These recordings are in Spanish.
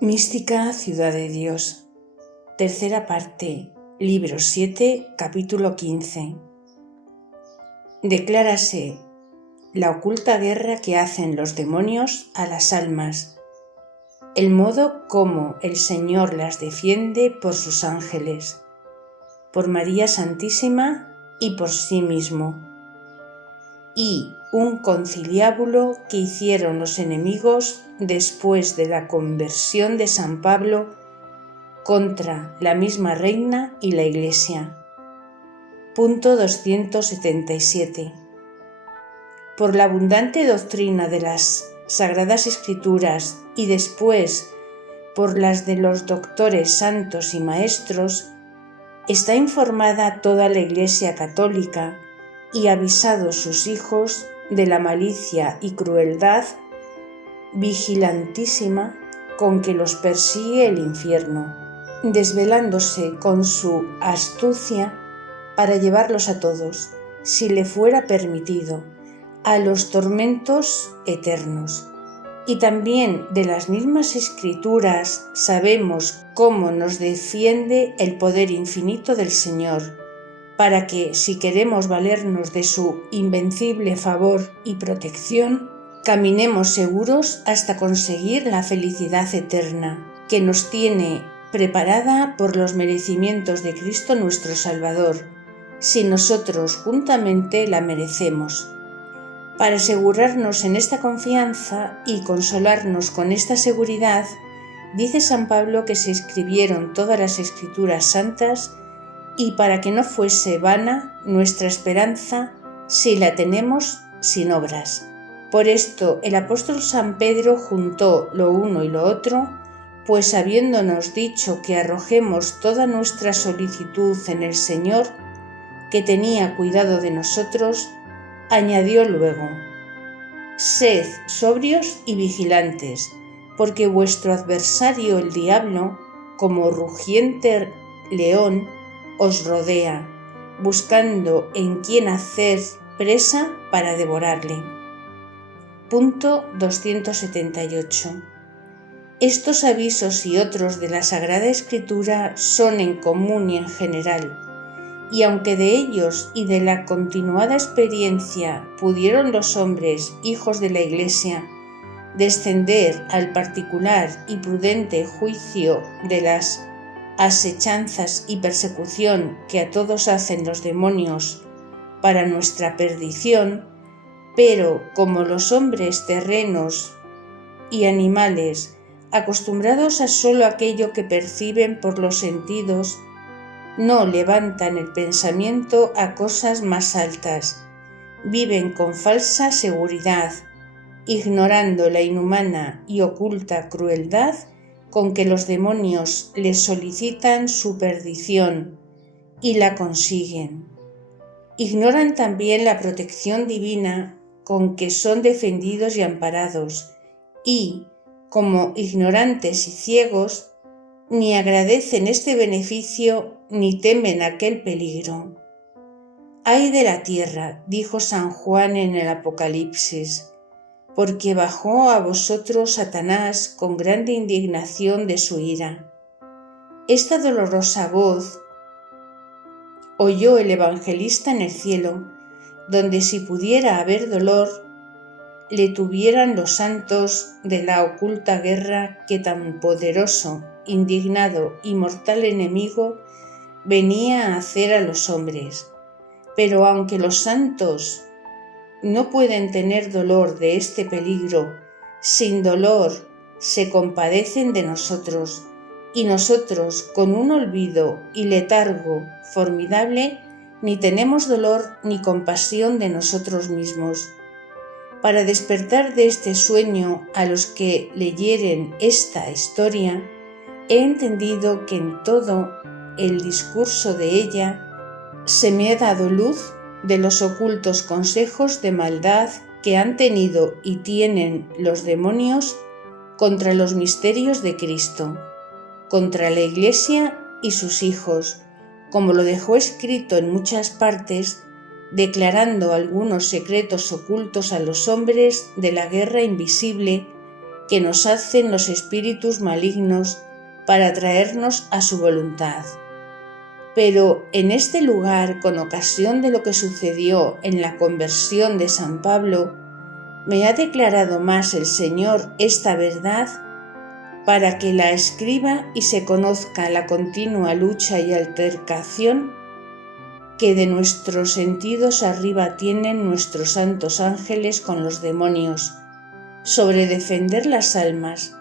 Mística Ciudad de Dios. Tercera parte. Libro 7, capítulo 15. Declárase la oculta guerra que hacen los demonios a las almas, el modo como el Señor las defiende por sus ángeles, por María Santísima y por sí mismo, y un conciliábulo que hicieron los enemigos después de la conversión de San Pablo contra la misma reina y la Iglesia. Punto 277. Por la abundante doctrina de las Sagradas Escrituras y después por las de los doctores santos y maestros, está informada toda la Iglesia católica y avisados sus hijos de la malicia y crueldad vigilantísima con que los persigue el infierno, desvelándose con su astucia para llevarlos a todos, si le fuera permitido, a los tormentos eternos. Y también de las mismas Escrituras sabemos cómo nos defiende el poder infinito del Señor, para que, si queremos valernos de su invencible favor y protección, caminemos seguros hasta conseguir la felicidad eterna, que nos tiene preparada por los merecimientos de Cristo nuestro Salvador, si nosotros juntamente la merecemos. Para asegurarnos en esta confianza y consolarnos con esta seguridad, dice San Pablo que se escribieron todas las Escrituras santas y para que no fuese vana nuestra esperanza si la tenemos sin obras. Por esto el apóstol San Pedro juntó lo uno y lo otro, pues habiéndonos dicho que arrojemos toda nuestra solicitud en el Señor, que tenía cuidado de nosotros, añadió luego: sed sobrios y vigilantes, porque vuestro adversario el diablo, como rugiente león, os rodea, buscando en quien hacer presa para devorarle. Punto 278. Estos avisos y otros de la Sagrada Escritura son en común y en general, y aunque de ellos y de la continuada experiencia pudieron los hombres, hijos de la Iglesia, descender al particular y prudente juicio de las asechanzas y persecución que a todos hacen los demonios para nuestra perdición, pero como los hombres terrenos y animales, acostumbrados a solo aquello que perciben por los sentidos, no levantan el pensamiento a cosas más altas, viven con falsa seguridad, ignorando la inhumana y oculta crueldad con que los demonios les solicitan su perdición y la consiguen. Ignoran también la protección divina con que son defendidos y amparados, y, como ignorantes y ciegos, ni agradecen este beneficio ni temen aquel peligro. Ay de la tierra, dijo San Juan en el Apocalipsis, porque bajó a vosotros Satanás con grande indignación de su ira. Esta dolorosa voz oyó el evangelista en el cielo, donde si pudiera haber dolor, le tuvieran los santos de la oculta guerra que tan poderoso, indignado y mortal enemigo venía a hacer a los hombres. Pero aunque los santos no pueden tener dolor de este peligro, sin dolor se compadecen de nosotros, y nosotros con un olvido y letargo formidable ni tenemos dolor ni compasión de nosotros mismos. Para despertar de este sueño a los que leyeren esta historia, he entendido que en todo el discurso de ella se me ha dado luz de los ocultos consejos de maldad que han tenido y tienen los demonios contra los misterios de Cristo, contra la Iglesia y sus hijos, como lo dejó escrito en muchas partes, declarando algunos secretos ocultos a los hombres de la guerra invisible que nos hacen los espíritus malignos para traernos a su voluntad. Pero en este lugar, con ocasión de lo que sucedió en la conversión de San Pablo, me ha declarado más el Señor esta verdad para que la escriba y se conozca la continua lucha y altercación que de nuestros sentidos arriba tienen nuestros santos ángeles con los demonios sobre defender las almas,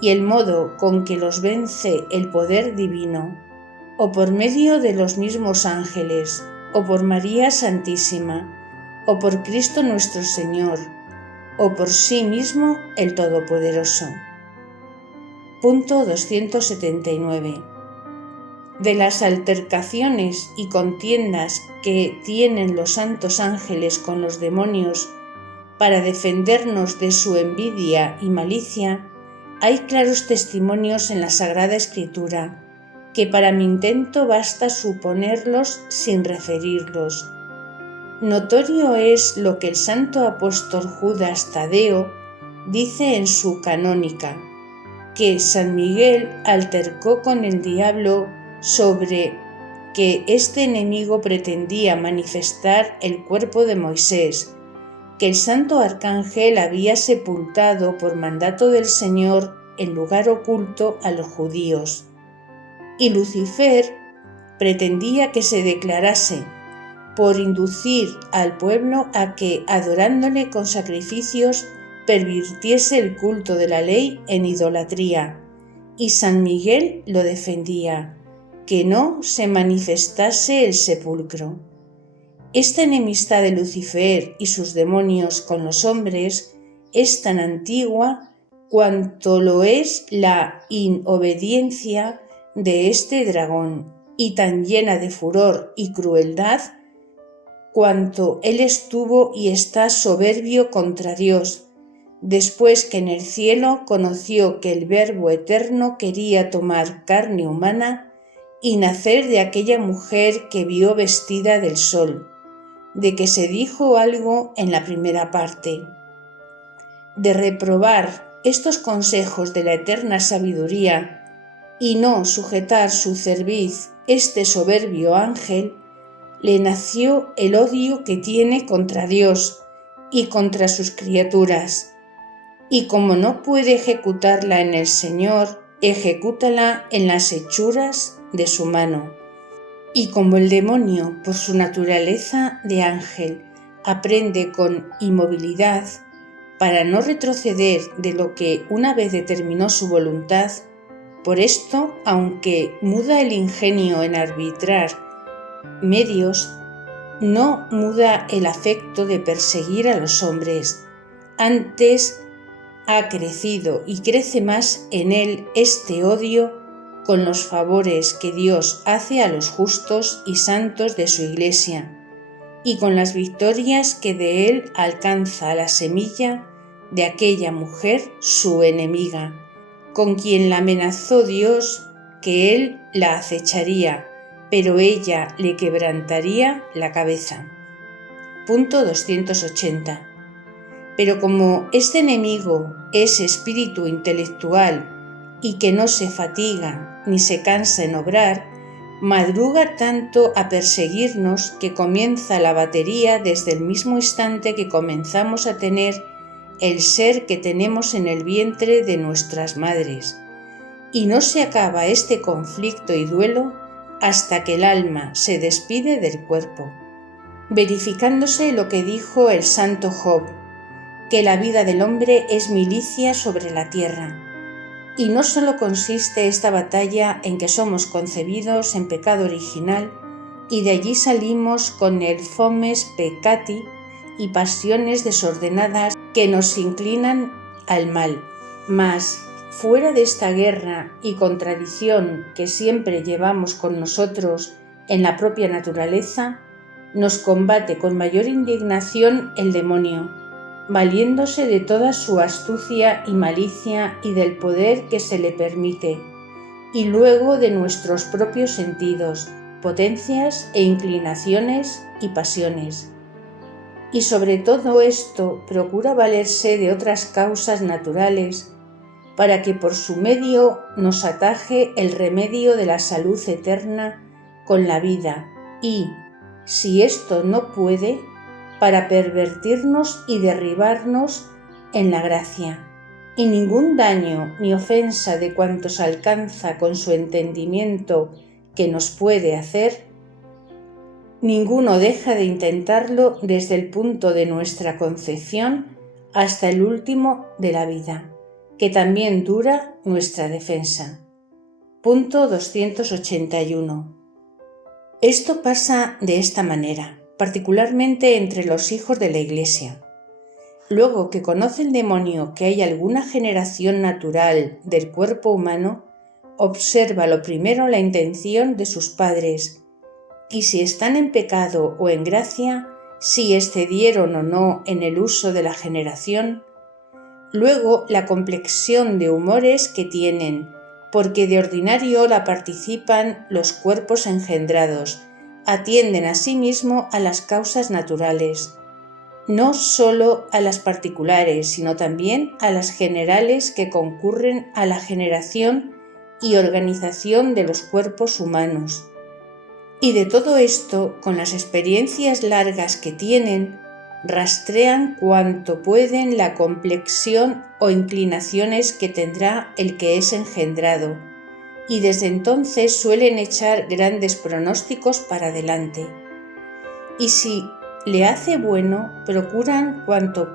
y el modo con que los vence el poder divino, o por medio de los mismos ángeles, o por María Santísima, o por Cristo nuestro Señor, o por sí mismo el Todopoderoso. Punto 279. De las altercaciones y contiendas que tienen los santos ángeles con los demonios para defendernos de su envidia y malicia, hay claros testimonios en la Sagrada Escritura, que para mi intento basta suponerlos sin referirlos. Notorio es lo que el santo apóstol Judas Tadeo dice en su Canónica, que San Miguel altercó con el diablo sobre que este enemigo pretendía manifestar el cuerpo de Moisés, que el santo arcángel había sepultado por mandato del Señor en lugar oculto a los judíos, y Lucifer pretendía que se declarase, por inducir al pueblo a que, adorándole con sacrificios, pervirtiese el culto de la ley en idolatría, y San Miguel lo defendía, que no se manifestase el sepulcro. Esta enemistad de Lucifer y sus demonios con los hombres es tan antigua cuanto lo es la inobediencia de este dragón, y tan llena de furor y crueldad cuanto él estuvo y está soberbio contra Dios, después que en el cielo conoció que el Verbo eterno quería tomar carne humana y nacer de aquella mujer que vio vestida del sol, de que se dijo algo en la primera parte. De reprobar estos consejos de la eterna sabiduría y no sujetar su cerviz este soberbio ángel, le nació el odio que tiene contra Dios y contra sus criaturas, y como no puede ejecutarla en el Señor, ejecútala en las hechuras de su mano. Y como el demonio, por su naturaleza de ángel, aprende con inmovilidad, para no retroceder de lo que una vez determinó su voluntad, por esto, aunque muda el ingenio en arbitrar medios, no muda el afecto de perseguir a los hombres. Antes ha crecido y crece más en él este odio con los favores que Dios hace a los justos y santos de su Iglesia, y con las victorias que de él alcanza la semilla de aquella mujer su enemiga, con quien la amenazó Dios que él la acecharía, pero ella le quebrantaría la cabeza. Punto 280. Pero como este enemigo es espíritu intelectual y que no se fatiga ni se cansa en obrar, madruga tanto a perseguirnos que comienza la batería desde el mismo instante que comenzamos a tener el ser que tenemos en el vientre de nuestras madres, y no se acaba este conflicto y duelo hasta que el alma se despide del cuerpo, verificándose lo que dijo el santo Job, que la vida del hombre es milicia sobre la tierra. Y no solo consiste esta batalla en que somos concebidos en pecado original y de allí salimos con el fomes peccati y pasiones desordenadas que nos inclinan al mal, mas fuera de esta guerra y contradicción que siempre llevamos con nosotros en la propia naturaleza, nos combate con mayor indignación el demonio, valiéndose de toda su astucia y malicia y del poder que se le permite, y luego de nuestros propios sentidos, potencias e inclinaciones y pasiones. Y sobre todo esto procura valerse de otras causas naturales para que por su medio nos ataje el remedio de la salud eterna con la vida y, si esto no puede, para pervertirnos y derribarnos en la gracia. Y ningún daño ni ofensa de cuantos alcanza con su entendimiento que nos puede hacer, ninguno deja de intentarlo desde el punto de nuestra concepción hasta el último de la vida, que también dura nuestra defensa. Punto 281. Esto pasa de esta manera, particularmente entre los hijos de la Iglesia. Luego que conoce el demonio que hay alguna generación natural del cuerpo humano, observa lo primero la intención de sus padres, y si están en pecado o en gracia, si excedieron o no en el uso de la generación. Luego la complexión de humores que tienen, porque de ordinario la participan los cuerpos engendrados, atienden asimismo a las causas naturales, no sólo a las particulares, sino también a las generales que concurren a la generación y organización de los cuerpos humanos. Y de todo esto, con las experiencias largas que tienen, rastrean cuanto pueden la complexión o inclinaciones que tendrá el que es engendrado, y desde entonces suelen echar grandes pronósticos para adelante. Y si le hace bueno, procuran cuanto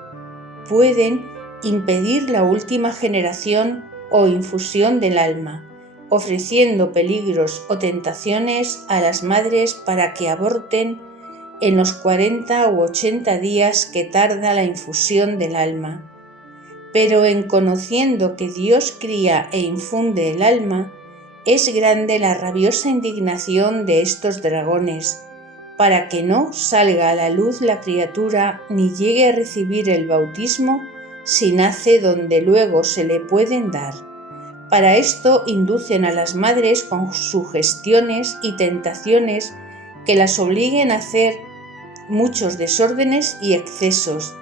pueden impedir la última generación o infusión del alma, ofreciendo peligros o tentaciones a las madres para que aborten en los 40 u 80 días que tarda la infusión del alma. Pero en conociendo que Dios cría e infunde el alma, es grande la rabiosa indignación de estos dragones, para que no salga a la luz la criatura ni llegue a recibir el bautismo si nace donde luego se le pueden dar. Para esto inducen a las madres con sugestiones y tentaciones que las obliguen a hacer muchos desórdenes y excesos,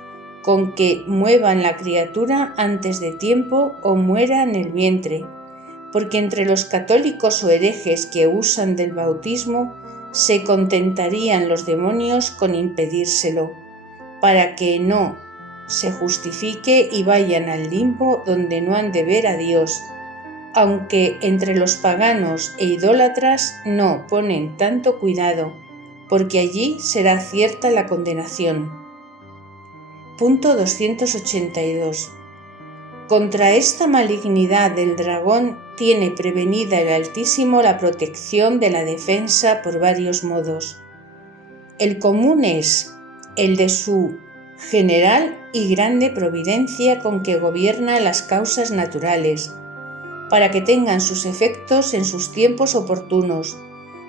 con que muevan la criatura antes de tiempo o muera en el vientre, porque entre los católicos o herejes que usan del bautismo se contentarían los demonios con impedírselo, para que no se justifique y vayan al limbo donde no han de ver a Dios, aunque entre los paganos e idólatras no ponen tanto cuidado, porque allí será cierta la condenación. Punto 282. Contra esta malignidad del dragón tiene prevenida el Altísimo la protección de la defensa por varios modos. El común es el de su general y grande providencia con que gobierna las causas naturales, para que tengan sus efectos en sus tiempos oportunos,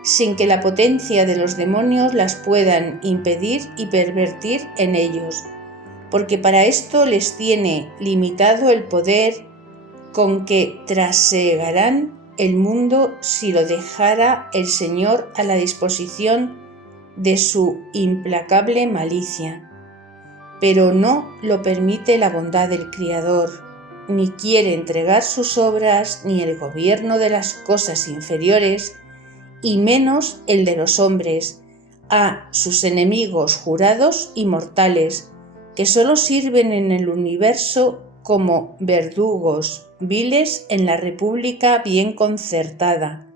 sin que la potencia de los demonios las puedan impedir y pervertir en ellos, porque para esto les tiene limitado el poder con que trasegarán el mundo si lo dejara el Señor a la disposición de su implacable malicia. Pero no lo permite la bondad del Criador, ni quiere entregar sus obras ni el gobierno de las cosas inferiores, y menos el de los hombres, a sus enemigos jurados y mortales, que solo sirven en el universo como verdugos viles en la república bien concertada,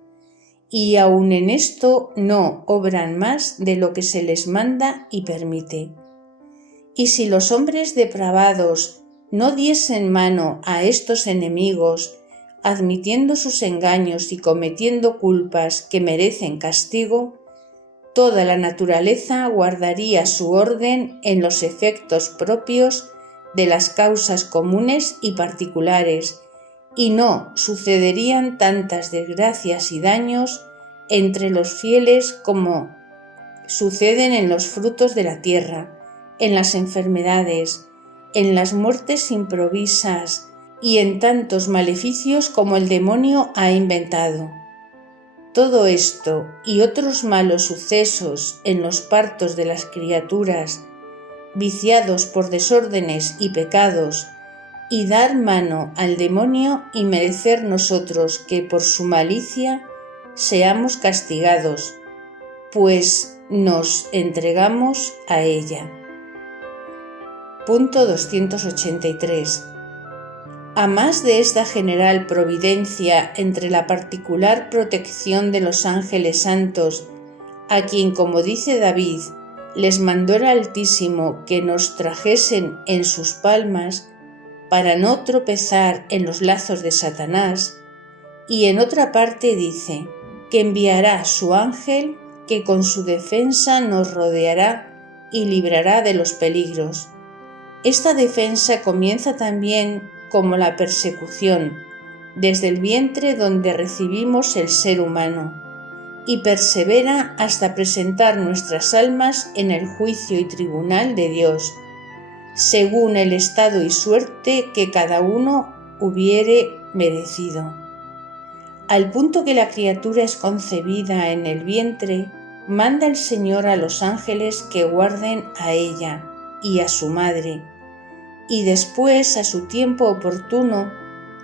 y aun en esto no obran más de lo que se les manda y permite. Y si los hombres depravados no diesen mano a estos enemigos, admitiendo sus engaños y cometiendo culpas que merecen castigo, toda la naturaleza guardaría su orden en los efectos propios de las causas comunes y particulares, y no sucederían tantas desgracias y daños entre los fieles como suceden en los frutos de la tierra, en las enfermedades, en las muertes improvisas y en tantos maleficios como el demonio ha inventado. Todo esto y otros malos sucesos en los partos de las criaturas, viciados por desórdenes y pecados, y dar mano al demonio y merecer nosotros que por su malicia seamos castigados, pues nos entregamos a ella. Punto 283. A más de esta general providencia entre la particular protección de los ángeles santos, a quien, como dice David, les mandó el Altísimo que nos trajesen en sus palmas para no tropezar en los lazos de Satanás, y en otra parte dice que enviará su ángel que con su defensa nos rodeará y librará de los peligros. Esta defensa comienza también como la persecución, desde el vientre donde recibimos el ser humano, y persevera hasta presentar nuestras almas en el juicio y tribunal de Dios, según el estado y suerte que cada uno hubiere merecido. Al punto que la criatura es concebida en el vientre, manda el Señor a los ángeles que guarden a ella y a su madre, y después, a su tiempo oportuno,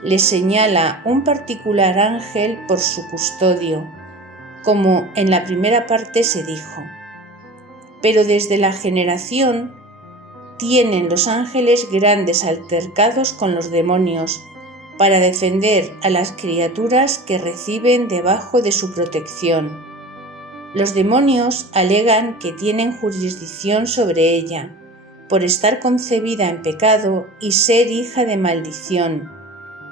le señala un particular ángel por su custodio, como en la primera parte se dijo. Pero desde la generación tienen los ángeles grandes altercados con los demonios para defender a las criaturas que reciben debajo de su protección. Los demonios alegan que tienen jurisdicción sobre ella, por estar concebida en pecado y ser hija de maldición,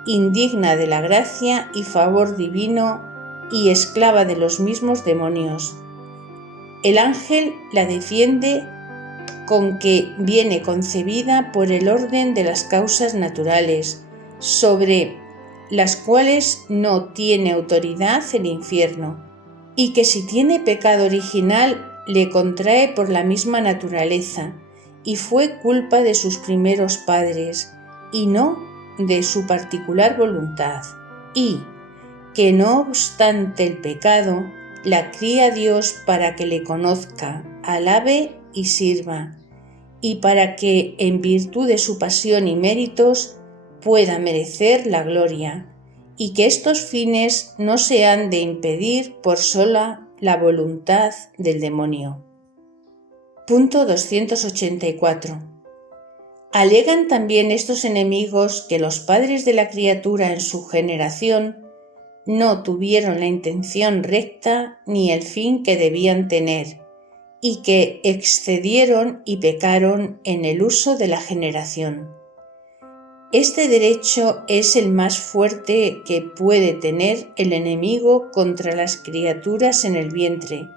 indigna de la gracia y favor divino y esclava de los mismos demonios. El ángel la defiende con que viene concebida por el orden de las causas naturales, sobre las cuales no tiene autoridad el infierno, y que si tiene pecado original le contrae por la misma naturaleza, y fue culpa de sus primeros padres, y no de su particular voluntad, y que no obstante el pecado, la cría Dios para que le conozca, alabe y sirva, y para que, en virtud de su pasión y méritos, pueda merecer la gloria, y que estos fines no se han de impedir por sola la voluntad del demonio. Punto 284. Alegan también estos enemigos que los padres de la criatura en su generación no tuvieron la intención recta ni el fin que debían tener, y que excedieron y pecaron en el uso de la generación. Este derecho es el más fuerte que puede tener el enemigo contra las criaturas en el vientre,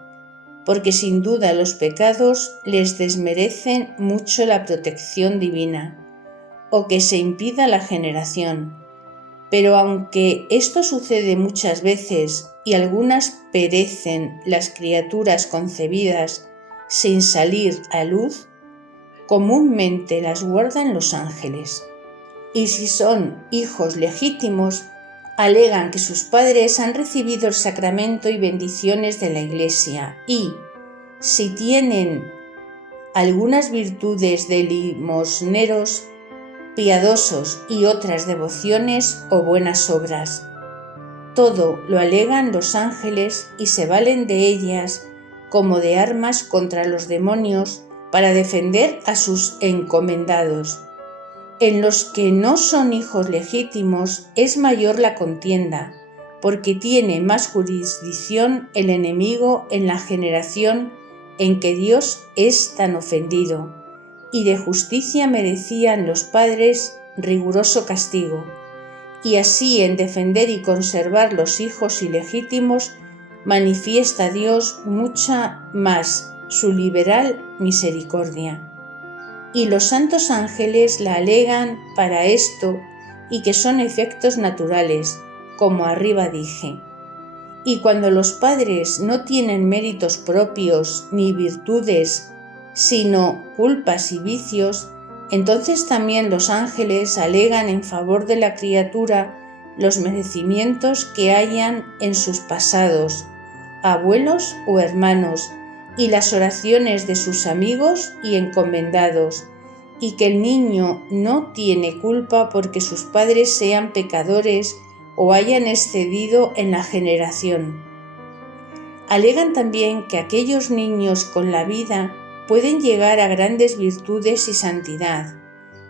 porque sin duda los pecados les desmerecen mucho la protección divina, o que se impida la generación. Pero aunque esto sucede muchas veces y algunas perecen las criaturas concebidas sin salir a luz, comúnmente las guardan los ángeles. Y si son hijos legítimos, alegan que sus padres han recibido el sacramento y bendiciones de la Iglesia y, si tienen algunas virtudes de limosneros, piadosos y otras devociones o buenas obras, todo lo alegan los ángeles y se valen de ellas como de armas contra los demonios para defender a sus encomendados. En los que no son hijos legítimos es mayor la contienda, porque tiene más jurisdicción el enemigo en la generación en que Dios es tan ofendido, y de justicia merecían los padres riguroso castigo, y así en defender y conservar los hijos ilegítimos manifiesta Dios mucha más su liberal misericordia. Y los santos ángeles la alegan para esto y que son efectos naturales, como arriba dije. Y cuando los padres no tienen méritos propios ni virtudes, sino culpas y vicios, entonces también los ángeles alegan en favor de la criatura los merecimientos que hayan en sus pasados, abuelos o hermanos, y las oraciones de sus amigos y encomendados, y que el niño no tiene culpa porque sus padres sean pecadores o hayan excedido en la generación. Alegan también que aquellos niños con la vida pueden llegar a grandes virtudes y santidad,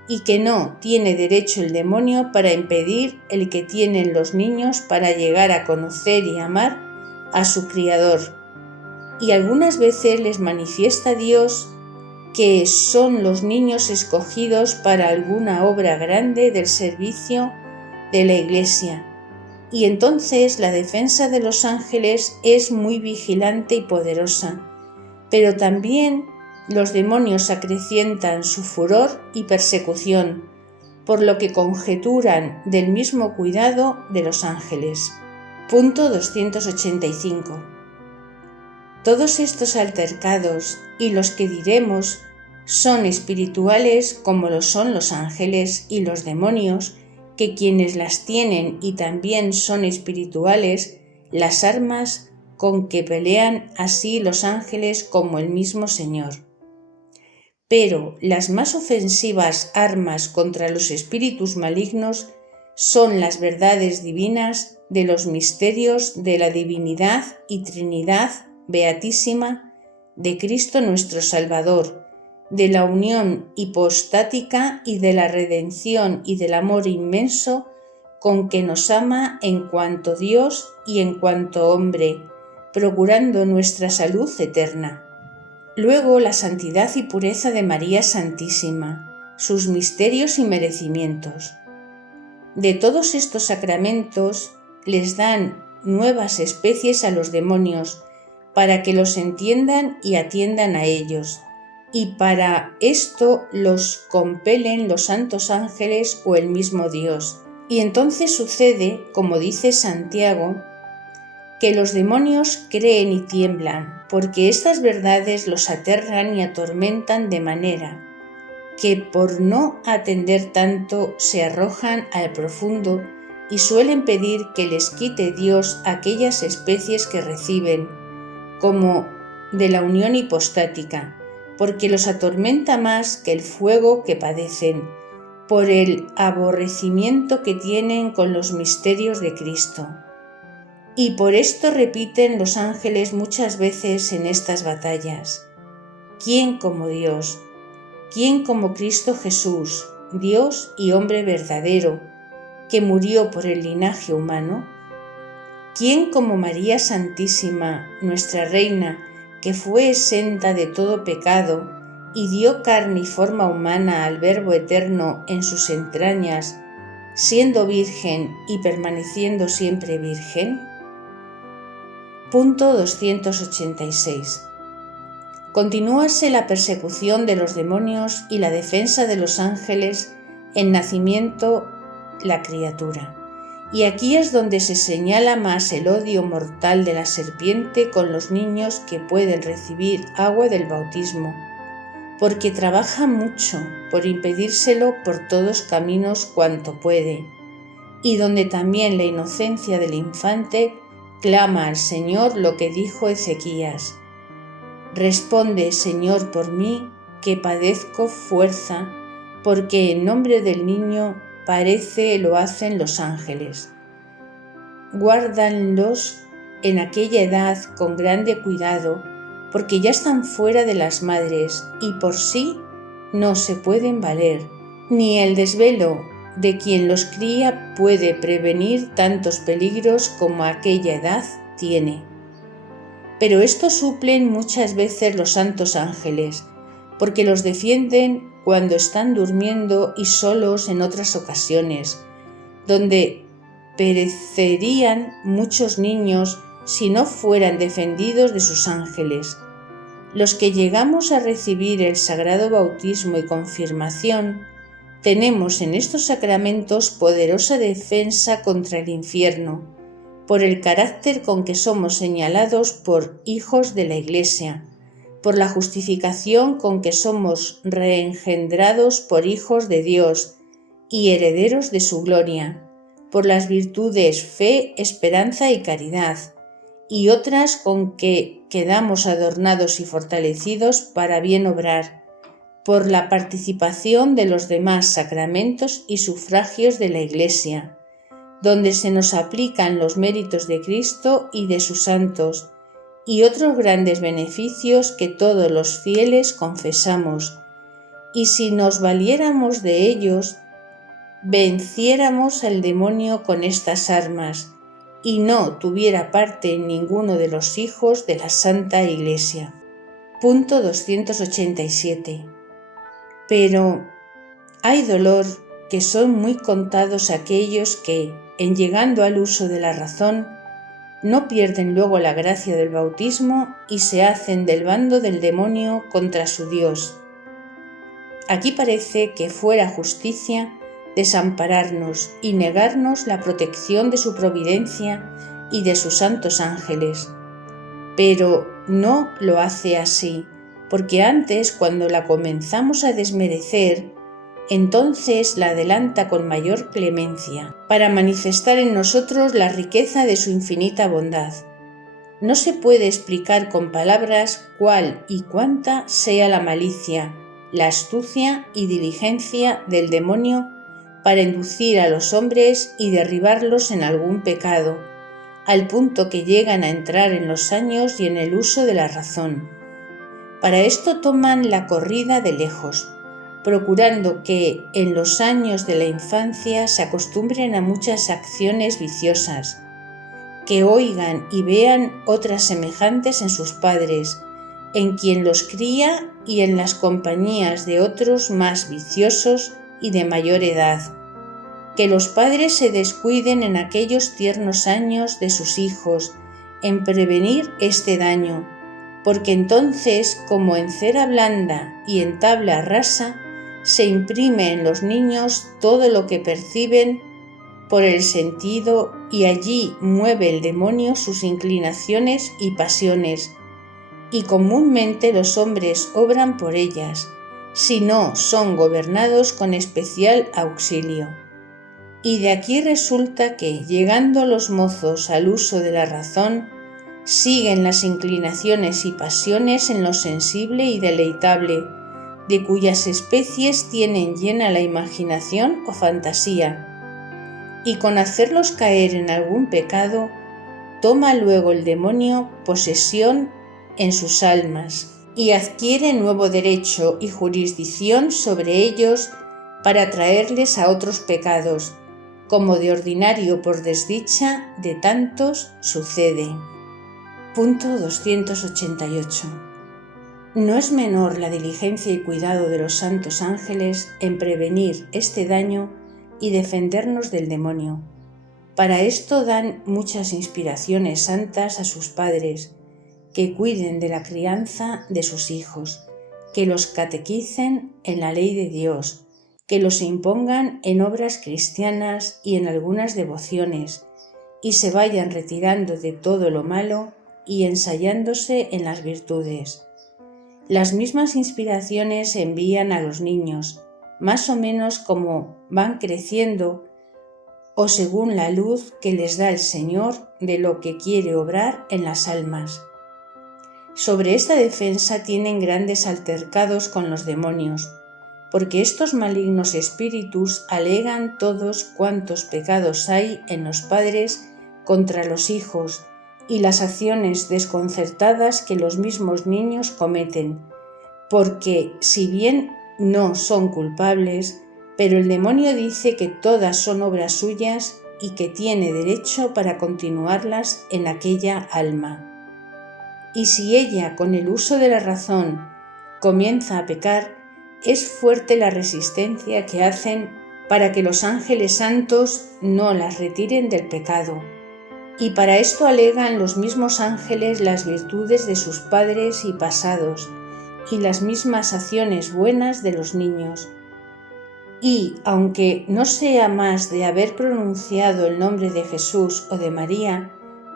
y que no tiene derecho el demonio para impedir el que tienen los niños para llegar a conocer y amar a su Criador. Y algunas veces les manifiesta Dios que son los niños escogidos para alguna obra grande del servicio de la Iglesia. Y entonces la defensa de los ángeles es muy vigilante y poderosa, pero también los demonios acrecientan su furor y persecución, por lo que conjeturan del mismo cuidado de los ángeles. Punto 285. Todos estos altercados y los que diremos son espirituales como lo son los ángeles y los demonios, que quienes las tienen y también son espirituales, las armas con que pelean así los ángeles como el mismo Señor. Pero las más ofensivas armas contra los espíritus malignos son las verdades divinas de los misterios de la divinidad y Trinidad beatísima de Cristo nuestro Salvador, de la unión hipostática y de la redención y del amor inmenso con que nos ama en cuanto Dios y en cuanto hombre, procurando nuestra salud eterna. Luego la santidad y pureza de María Santísima, sus misterios y merecimientos. De todos estos sacramentos les dan nuevas especies a los demonios, para que los entiendan y atiendan a ellos, y para esto los compelen los santos ángeles o el mismo Dios. Y entonces sucede, como dice Santiago, que los demonios creen y tiemblan, porque estas verdades los aterran y atormentan de manera que por no atender tanto se arrojan al profundo y suelen pedir que les quite Dios aquellas especies que reciben, como de la unión hipostática, porque los atormenta más que el fuego que padecen, por el aborrecimiento que tienen con los misterios de Cristo. Y por esto repiten los ángeles muchas veces en estas batallas: ¿quién como Dios? ¿Quién como Cristo Jesús, Dios y hombre verdadero, que murió por el linaje humano? ¿Quién como María Santísima, nuestra Reina, que fue exenta de todo pecado y dio carne y forma humana al Verbo eterno en sus entrañas, siendo virgen y permaneciendo siempre virgen? Punto 286. Continúase la persecución de los demonios y la defensa de los ángeles en nacimiento la criatura. Y aquí es donde se señala más el odio mortal de la serpiente con los niños que pueden recibir agua del bautismo, porque trabaja mucho por impedírselo por todos caminos cuanto puede, y donde también la inocencia del infante clama al Señor lo que dijo Ezequías: responde, Señor, por mí, que padezco fuerza, porque en nombre del niño parece lo hacen los ángeles. Guárdanlos en aquella edad con grande cuidado, porque ya están fuera de las madres y por sí no se pueden valer, ni el desvelo de quien los cría puede prevenir tantos peligros como aquella edad tiene. Pero esto suplen muchas veces los santos ángeles, porque los defienden cuando están durmiendo y solos en otras ocasiones, donde perecerían muchos niños si no fueran defendidos de sus ángeles. Los que llegamos a recibir el sagrado bautismo y confirmación, tenemos en estos sacramentos poderosa defensa contra el infierno, por el carácter con que somos señalados por hijos de la Iglesia, por la justificación con que somos reengendrados por hijos de Dios y herederos de su gloria, por las virtudes fe, esperanza y caridad, y otras con que quedamos adornados y fortalecidos para bien obrar, por la participación de los demás sacramentos y sufragios de la Iglesia, donde se nos aplican los méritos de Cristo y de sus santos, y otros grandes beneficios que todos los fieles confesamos, y si nos valiéramos de ellos, venciéramos al demonio con estas armas, y no tuviera parte en ninguno de los hijos de la Santa Iglesia. Punto 287. Pero hay dolor que son muy contados aquellos que, en llegando al uso de la razón, no pierden luego la gracia del bautismo y se hacen del bando del demonio contra su Dios. Aquí parece que fuera justicia desampararnos y negarnos la protección de su providencia y de sus santos ángeles. Pero no lo hace así, porque antes, cuando la comenzamos a desmerecer, entonces la adelanta con mayor clemencia, para manifestar en nosotros la riqueza de su infinita bondad. No se puede explicar con palabras cuál y cuánta sea la malicia, la astucia y diligencia del demonio para inducir a los hombres y derribarlos en algún pecado, al punto que llegan a entrar en los años y en el uso de la razón. Para esto toman la corrida de lejos, procurando que en los años de la infancia se acostumbren a muchas acciones viciosas, que oigan y vean otras semejantes en sus padres, en quien los cría y en las compañías de otros más viciosos y de mayor edad, que los padres se descuiden en aquellos tiernos años de sus hijos en prevenir este daño, porque entonces, como en cera blanda y en tabla rasa, se imprime en los niños todo lo que perciben por el sentido y allí mueve el demonio sus inclinaciones y pasiones, y comúnmente los hombres obran por ellas, si no son gobernados con especial auxilio. Y de aquí resulta que, llegando los mozos al uso de la razón, siguen las inclinaciones y pasiones en lo sensible y deleitable, de cuyas especies tienen llena la imaginación o fantasía, y con hacerlos caer en algún pecado, toma luego el demonio posesión en sus almas, y adquiere nuevo derecho y jurisdicción sobre ellos para traerles a otros pecados, como de ordinario por desdicha de tantos sucede. Punto 288. No es menor la diligencia y cuidado de los santos ángeles en prevenir este daño y defendernos del demonio. Para esto dan muchas inspiraciones santas a sus padres, que cuiden de la crianza de sus hijos, que los catequicen en la ley de Dios, que los impongan en obras cristianas y en algunas devociones, y se vayan retirando de todo lo malo y ensayándose en las virtudes. Las mismas inspiraciones se envían a los niños, más o menos como van creciendo o según la luz que les da el Señor de lo que quiere obrar en las almas. Sobre esta defensa tienen grandes altercados con los demonios, porque estos malignos espíritus alegan todos cuantos pecados hay en los padres contra los hijos y las acciones desconcertadas que los mismos niños cometen, porque si bien no son culpables, pero el demonio dice que todas son obras suyas y que tiene derecho para continuarlas en aquella alma. Y si ella, con el uso de la razón, comienza a pecar, es fuerte la resistencia que hacen para que los ángeles santos no las retiren del pecado. Y para esto alegan los mismos ángeles las virtudes de sus padres y pasados, y las mismas acciones buenas de los niños. Y, aunque no sea más de haber pronunciado el nombre de Jesús o de María,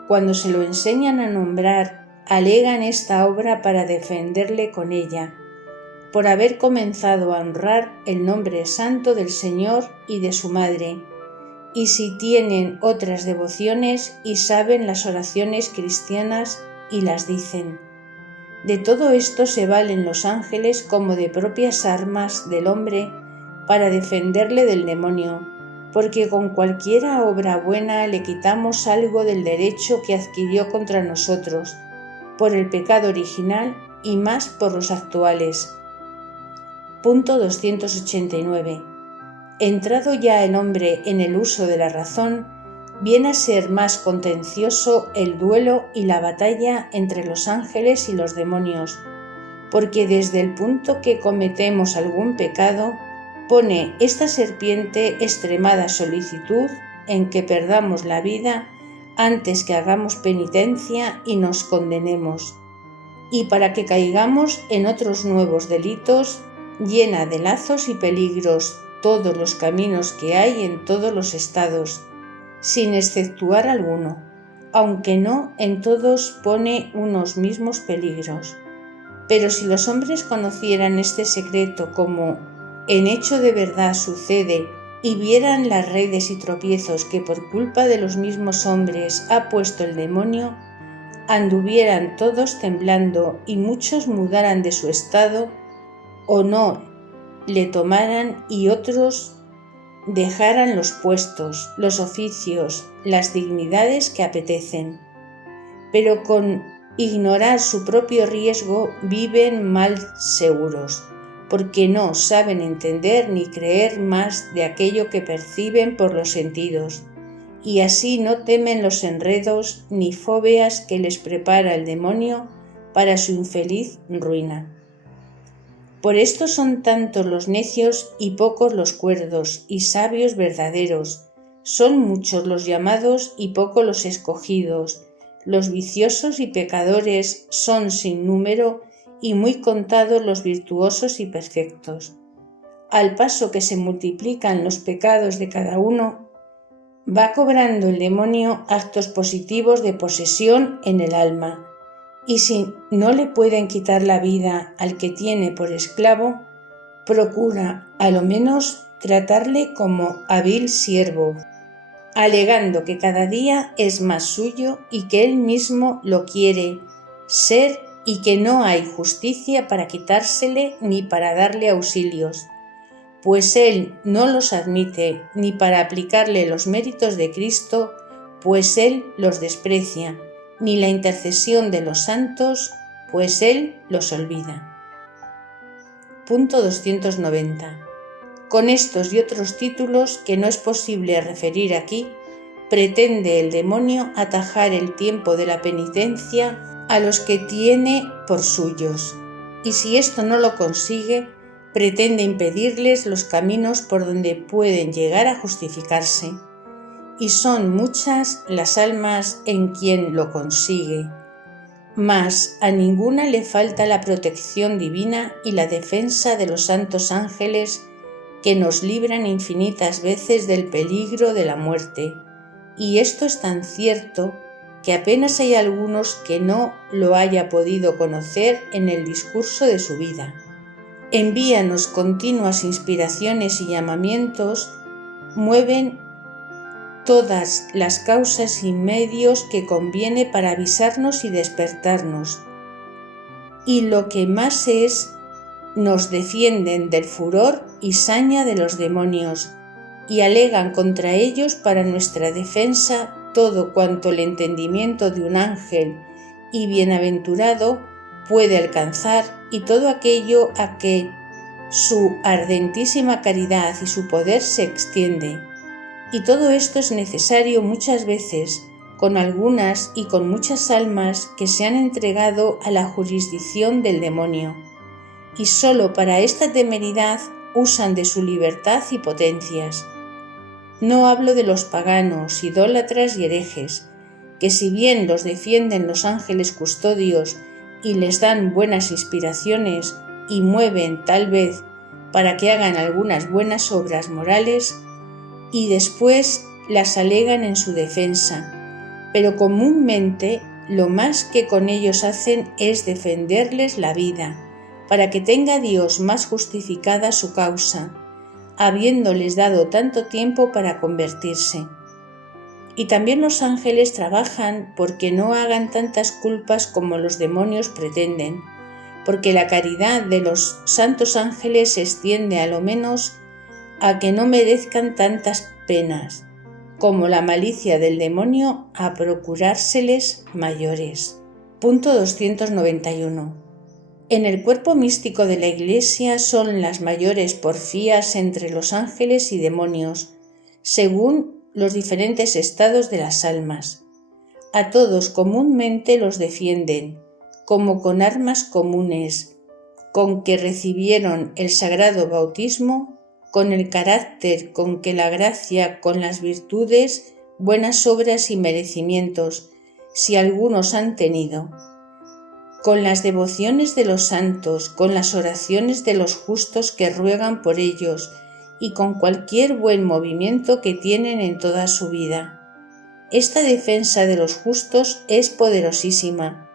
cuando se lo enseñan a nombrar, alegan esta obra para defenderle con ella, por haber comenzado a honrar el nombre santo del Señor y de su Madre, y si tienen otras devociones y saben las oraciones cristianas y las dicen. De todo esto se valen los ángeles como de propias armas del hombre para defenderle del demonio, porque con cualquiera obra buena le quitamos algo del derecho que adquirió contra nosotros, por el pecado original y más por los actuales. Punto 289. Entrado ya el hombre en el uso de la razón, viene a ser más contencioso el duelo y la batalla entre los ángeles y los demonios, porque desde el punto que cometemos algún pecado, pone esta serpiente extremada solicitud en que perdamos la vida antes que hagamos penitencia y nos condenemos, y para que caigamos en otros nuevos delitos, llena de lazos y peligros todos los caminos que hay en todos los estados, sin exceptuar alguno, aunque no en todos pone unos mismos peligros. Pero si los hombres conocieran este secreto como en hecho de verdad sucede y vieran las redes y tropiezos que por culpa de los mismos hombres ha puesto el demonio, anduvieran todos temblando y muchos mudaran de su estado o no le tomaran y otros dejaran los puestos, los oficios, las dignidades que apetecen. Pero con ignorar su propio riesgo viven mal seguros, porque no saben entender ni creer más de aquello que perciben por los sentidos, y así no temen los enredos ni fobias que les prepara el demonio para su infeliz ruina. Por esto son tantos los necios y pocos los cuerdos y sabios verdaderos, son muchos los llamados y pocos los escogidos, los viciosos y pecadores son sin número y muy contados los virtuosos y perfectos. Al paso que se multiplican los pecados de cada uno, va cobrando el demonio actos positivos de posesión en el alma, y si no le pueden quitar la vida al que tiene por esclavo, procura a lo menos tratarle como a vil siervo, alegando que cada día es más suyo y que él mismo lo quiere ser y que no hay justicia para quitársele ni para darle auxilios, pues él no los admite, ni para aplicarle los méritos de Cristo, pues él los desprecia, ni la intercesión de los santos, pues él los olvida. Punto 290. Con estos y otros títulos que no es posible referir aquí, pretende el demonio atajar el tiempo de la penitencia a los que tiene por suyos, y si esto no lo consigue, pretende impedirles los caminos por donde pueden llegar a justificarse, y son muchas las almas en quien lo consigue, mas a ninguna le falta la protección divina y la defensa de los santos ángeles que nos libran infinitas veces del peligro de la muerte, y esto es tan cierto que apenas hay algunos que no lo haya podido conocer en el discurso de su vida. Envíanos continuas inspiraciones y llamamientos, mueven todas las causas y medios que conviene para avisarnos y despertarnos, y lo que más es, nos defienden del furor y saña de los demonios, y alegan contra ellos para nuestra defensa todo cuanto el entendimiento de un ángel y bienaventurado puede alcanzar, y todo aquello a que su ardentísima caridad y su poder se extiende. Y todo esto es necesario muchas veces, con algunas y con muchas almas que se han entregado a la jurisdicción del demonio, y sólo para esta temeridad usan de su libertad y potencias. No hablo de los paganos, idólatras y herejes, que si bien los defienden los ángeles custodios y les dan buenas inspiraciones y mueven tal vez para que hagan algunas buenas obras morales, y después las alegan en su defensa, pero comúnmente lo más que con ellos hacen es defenderles la vida, para que tenga Dios más justificada su causa, habiéndoles dado tanto tiempo para convertirse. Y también los ángeles trabajan porque no hagan tantas culpas como los demonios pretenden, porque la caridad de los santos ángeles se extiende a lo menos a que no merezcan tantas penas, como la malicia del demonio a procurárseles mayores. Punto 291. En el cuerpo místico de la Iglesia son las mayores porfías entre los ángeles y demonios, según los diferentes estados de las almas. A todos comúnmente los defienden, como con armas comunes, con que recibieron el sagrado bautismo, con el carácter con que la gracia, con las virtudes, buenas obras y merecimientos, si algunos han tenido, con las devociones de los santos, con las oraciones de los justos que ruegan por ellos, y con cualquier buen movimiento que tienen en toda su vida. Esta defensa de los justos es poderosísima,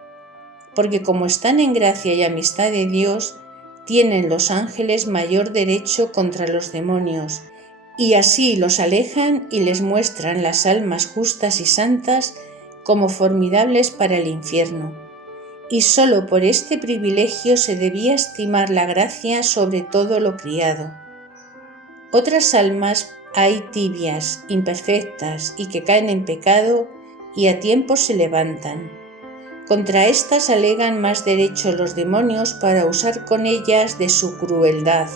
porque como están en gracia y amistad de Dios, tienen los ángeles mayor derecho contra los demonios, y así los alejan y les muestran las almas justas y santas como formidables para el infierno. Y sólo por este privilegio se debía estimar la gracia sobre todo lo criado. Otras almas hay tibias, imperfectas y que caen en pecado y a tiempo se levantan. Contra estas alegan más derecho los demonios para usar con ellas de su crueldad.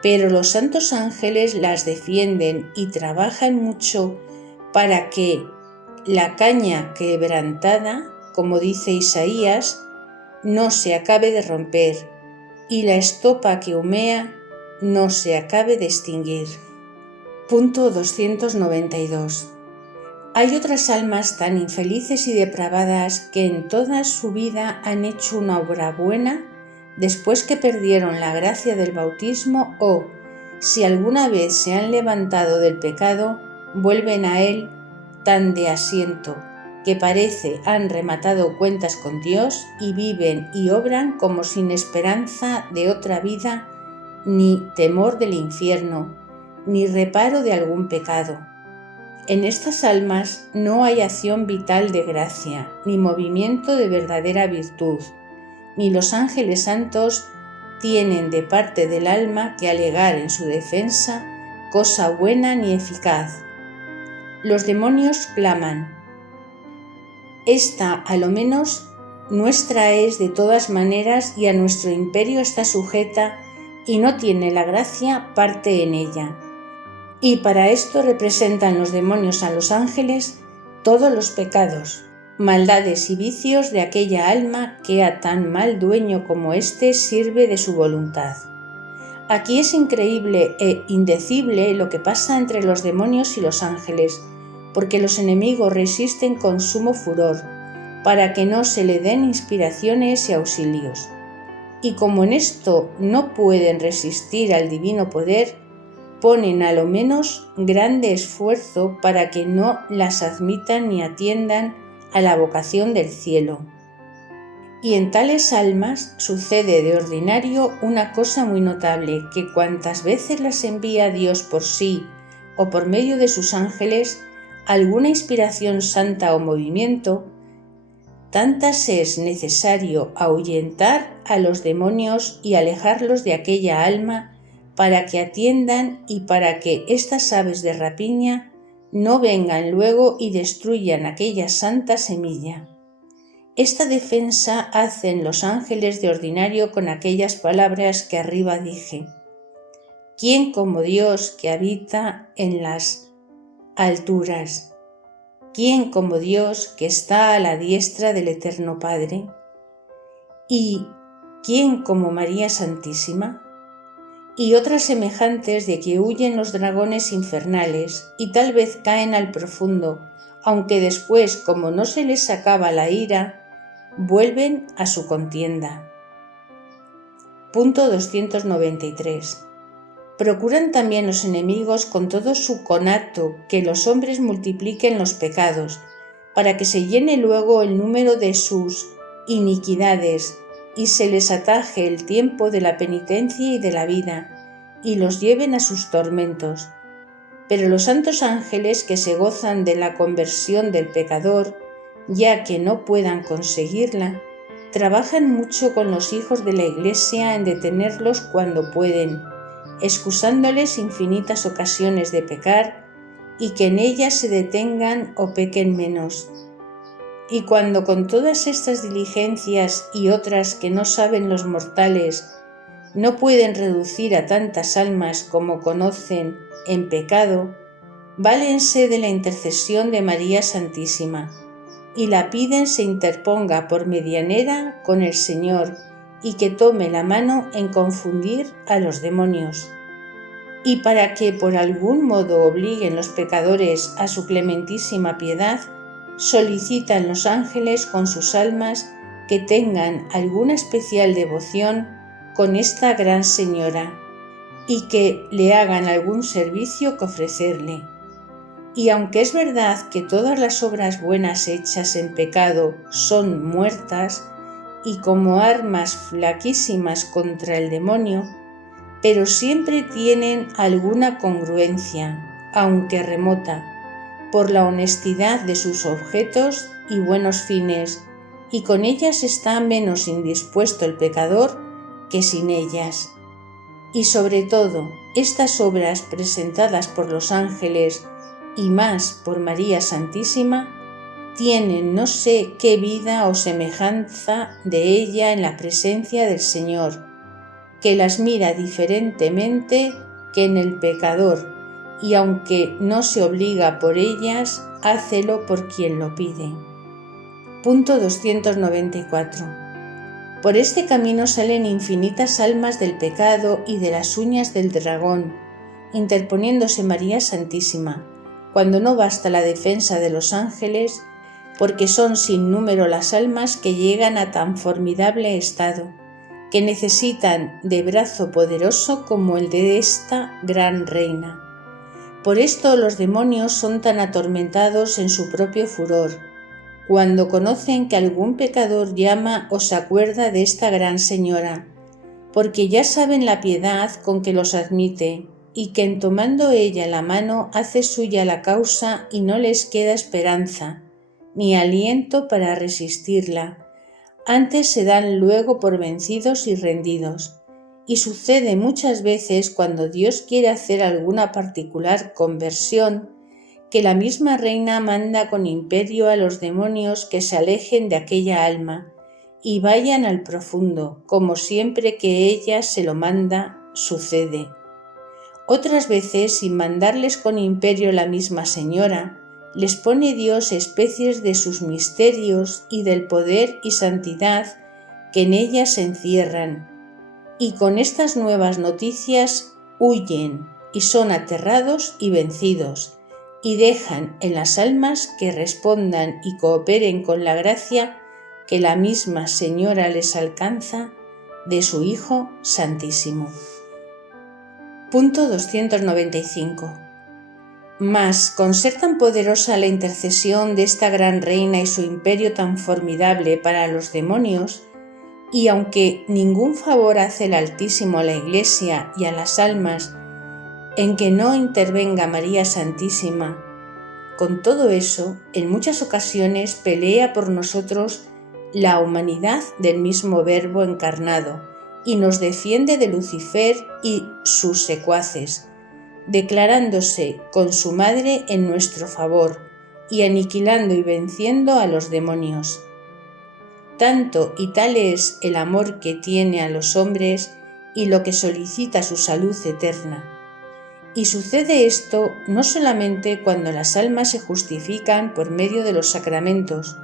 Pero los santos ángeles las defienden y trabajan mucho para que la caña quebrantada, como dice Isaías, no se acabe de romper y la estopa que humea no se acabe de extinguir. Punto 292. Hay otras almas tan infelices y depravadas que en toda su vida han hecho una obra buena después que perdieron la gracia del bautismo o, si alguna vez se han levantado del pecado, vuelven a él tan de asiento que parece han rematado cuentas con Dios y viven y obran como sin esperanza de otra vida, ni temor del infierno, ni reparo de algún pecado. En estas almas no hay acción vital de gracia, ni movimiento de verdadera virtud, ni los ángeles santos tienen de parte del alma que alegar en su defensa cosa buena ni eficaz. Los demonios claman: esta, a lo menos, nuestra es de todas maneras y a nuestro imperio está sujeta y no tiene la gracia parte en ella. Y para esto representan los demonios a los ángeles todos los pecados, maldades y vicios de aquella alma que a tan mal dueño como éste sirve de su voluntad. Aquí es increíble e indecible lo que pasa entre los demonios y los ángeles, porque los enemigos resisten con sumo furor, para que no se le den inspiraciones y auxilios. Y como en esto no pueden resistir al divino poder, ponen a lo menos grande esfuerzo para que no las admitan ni atiendan a la vocación del cielo. Y en tales almas sucede de ordinario una cosa muy notable, que cuantas veces las envía Dios por sí o por medio de sus ángeles alguna inspiración santa o movimiento, tantas es necesario ahuyentar a los demonios y alejarlos de aquella alma para que atiendan y para que estas aves de rapiña no vengan luego y destruyan aquella santa semilla. Esta defensa hacen los ángeles de ordinario con aquellas palabras que arriba dije: ¿Quién como Dios que habita en las alturas? ¿Quién como Dios que está a la diestra del Eterno Padre? ¿Y quién como María Santísima? Y otras semejantes de que huyen los dragones infernales y tal vez caen al profundo, aunque después, como no se les acaba la ira, vuelven a su contienda. Punto 293. Procuran también los enemigos con todo su conato que los hombres multipliquen los pecados, para que se llene luego el número de sus iniquidades y se les ataje el tiempo de la penitencia y de la vida, y los lleven a sus tormentos. Pero los santos ángeles que se gozan de la conversión del pecador, ya que no puedan conseguirla, trabajan mucho con los hijos de la Iglesia en detenerlos cuando pueden, excusándoles infinitas ocasiones de pecar y que en ellas se detengan o pequen menos. Y cuando con todas estas diligencias y otras que no saben los mortales no pueden reducir a tantas almas como conocen en pecado, válense de la intercesión de María Santísima y la piden se interponga por medianera con el Señor y que tome la mano en confundir a los demonios. Y para que por algún modo obliguen los pecadores a su clementísima piedad, solicitan los ángeles con sus almas que tengan alguna especial devoción con esta gran señora y que le hagan algún servicio que ofrecerle. Y aunque es verdad que todas las obras buenas hechas en pecado son muertas y como armas flaquísimas contra el demonio, pero siempre tienen alguna congruencia, aunque remota, por la honestidad de sus objetos y buenos fines, y con ellas está menos indispuesto el pecador que sin ellas. Y sobre todo, estas obras presentadas por los ángeles y más por María Santísima, tienen no sé qué vida o semejanza de ella en la presencia del Señor, que las mira diferentemente que en el pecador, y aunque no se obliga por ellas, hácelo por quien lo pide. Punto 294. Por este camino salen infinitas almas del pecado y de las uñas del dragón, interponiéndose María Santísima, cuando no basta la defensa de los ángeles, porque son sin número las almas que llegan a tan formidable estado, que necesitan de brazo poderoso como el de esta gran reina. Por esto los demonios son tan atormentados en su propio furor, cuando conocen que algún pecador llama o se acuerda de esta gran señora, porque ya saben la piedad con que los admite, y que en tomando ella la mano hace suya la causa y no les queda esperanza, ni aliento para resistirla. Antes se dan luego por vencidos y rendidos, y sucede muchas veces cuando Dios quiere hacer alguna particular conversión, que la misma reina manda con imperio a los demonios que se alejen de aquella alma y vayan al profundo, como siempre que ella se lo manda, sucede. Otras veces, sin mandarles con imperio la misma señora, les pone Dios especies de sus misterios y del poder y santidad que en ellas se encierran, y con estas nuevas noticias huyen y son aterrados y vencidos, y dejan en las almas que respondan y cooperen con la gracia que la misma Señora les alcanza de su Hijo Santísimo. Punto 295. Mas, con ser tan poderosa la intercesión de esta gran reina y su imperio tan formidable para los demonios, y aunque ningún favor hace el Altísimo a la Iglesia y a las almas en que no intervenga María Santísima, con todo eso, en muchas ocasiones pelea por nosotros la humanidad del mismo Verbo encarnado y nos defiende de Lucifer y sus secuaces, declarándose con su madre en nuestro favor y aniquilando y venciendo a los demonios. Tanto y tal es el amor que tiene a los hombres y lo que solicita su salud eterna. Y sucede esto no solamente cuando las almas se justifican por medio de los sacramentos,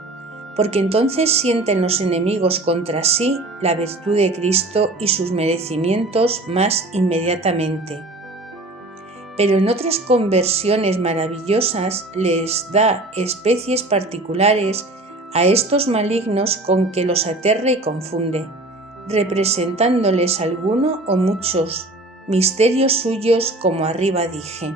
porque entonces sienten los enemigos contra sí la virtud de Cristo y sus merecimientos más inmediatamente. Pero en otras conversiones maravillosas les da especies particulares a estos malignos con que los aterra y confunde, representándoles alguno o muchos misterios suyos como arriba dije.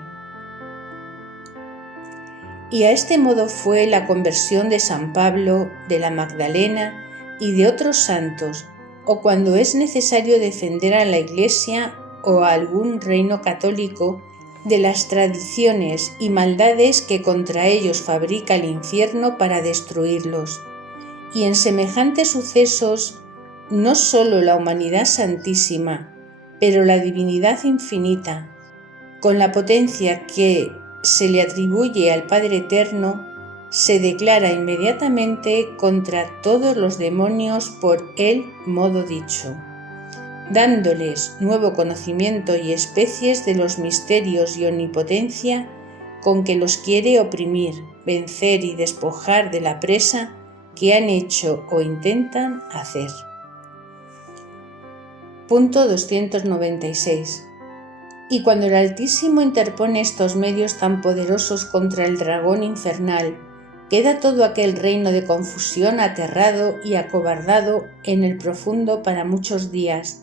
Y a este modo fue la conversión de San Pablo, de la Magdalena y de otros santos, o cuando es necesario defender a la Iglesia o a algún reino católico, de las tradiciones y maldades que contra ellos fabrica el infierno para destruirlos. Y en semejantes sucesos, no sólo la humanidad santísima, pero la divinidad infinita, con la potencia que se le atribuye al Padre Eterno, se declara inmediatamente contra todos los demonios por el modo dicho, dándoles nuevo conocimiento y especies de los misterios y omnipotencia con que los quiere oprimir, vencer y despojar de la presa que han hecho o intentan hacer. Punto 296. Y cuando el Altísimo interpone estos medios tan poderosos contra el dragón infernal, queda todo aquel reino de confusión aterrado y acobardado en el profundo para muchos días,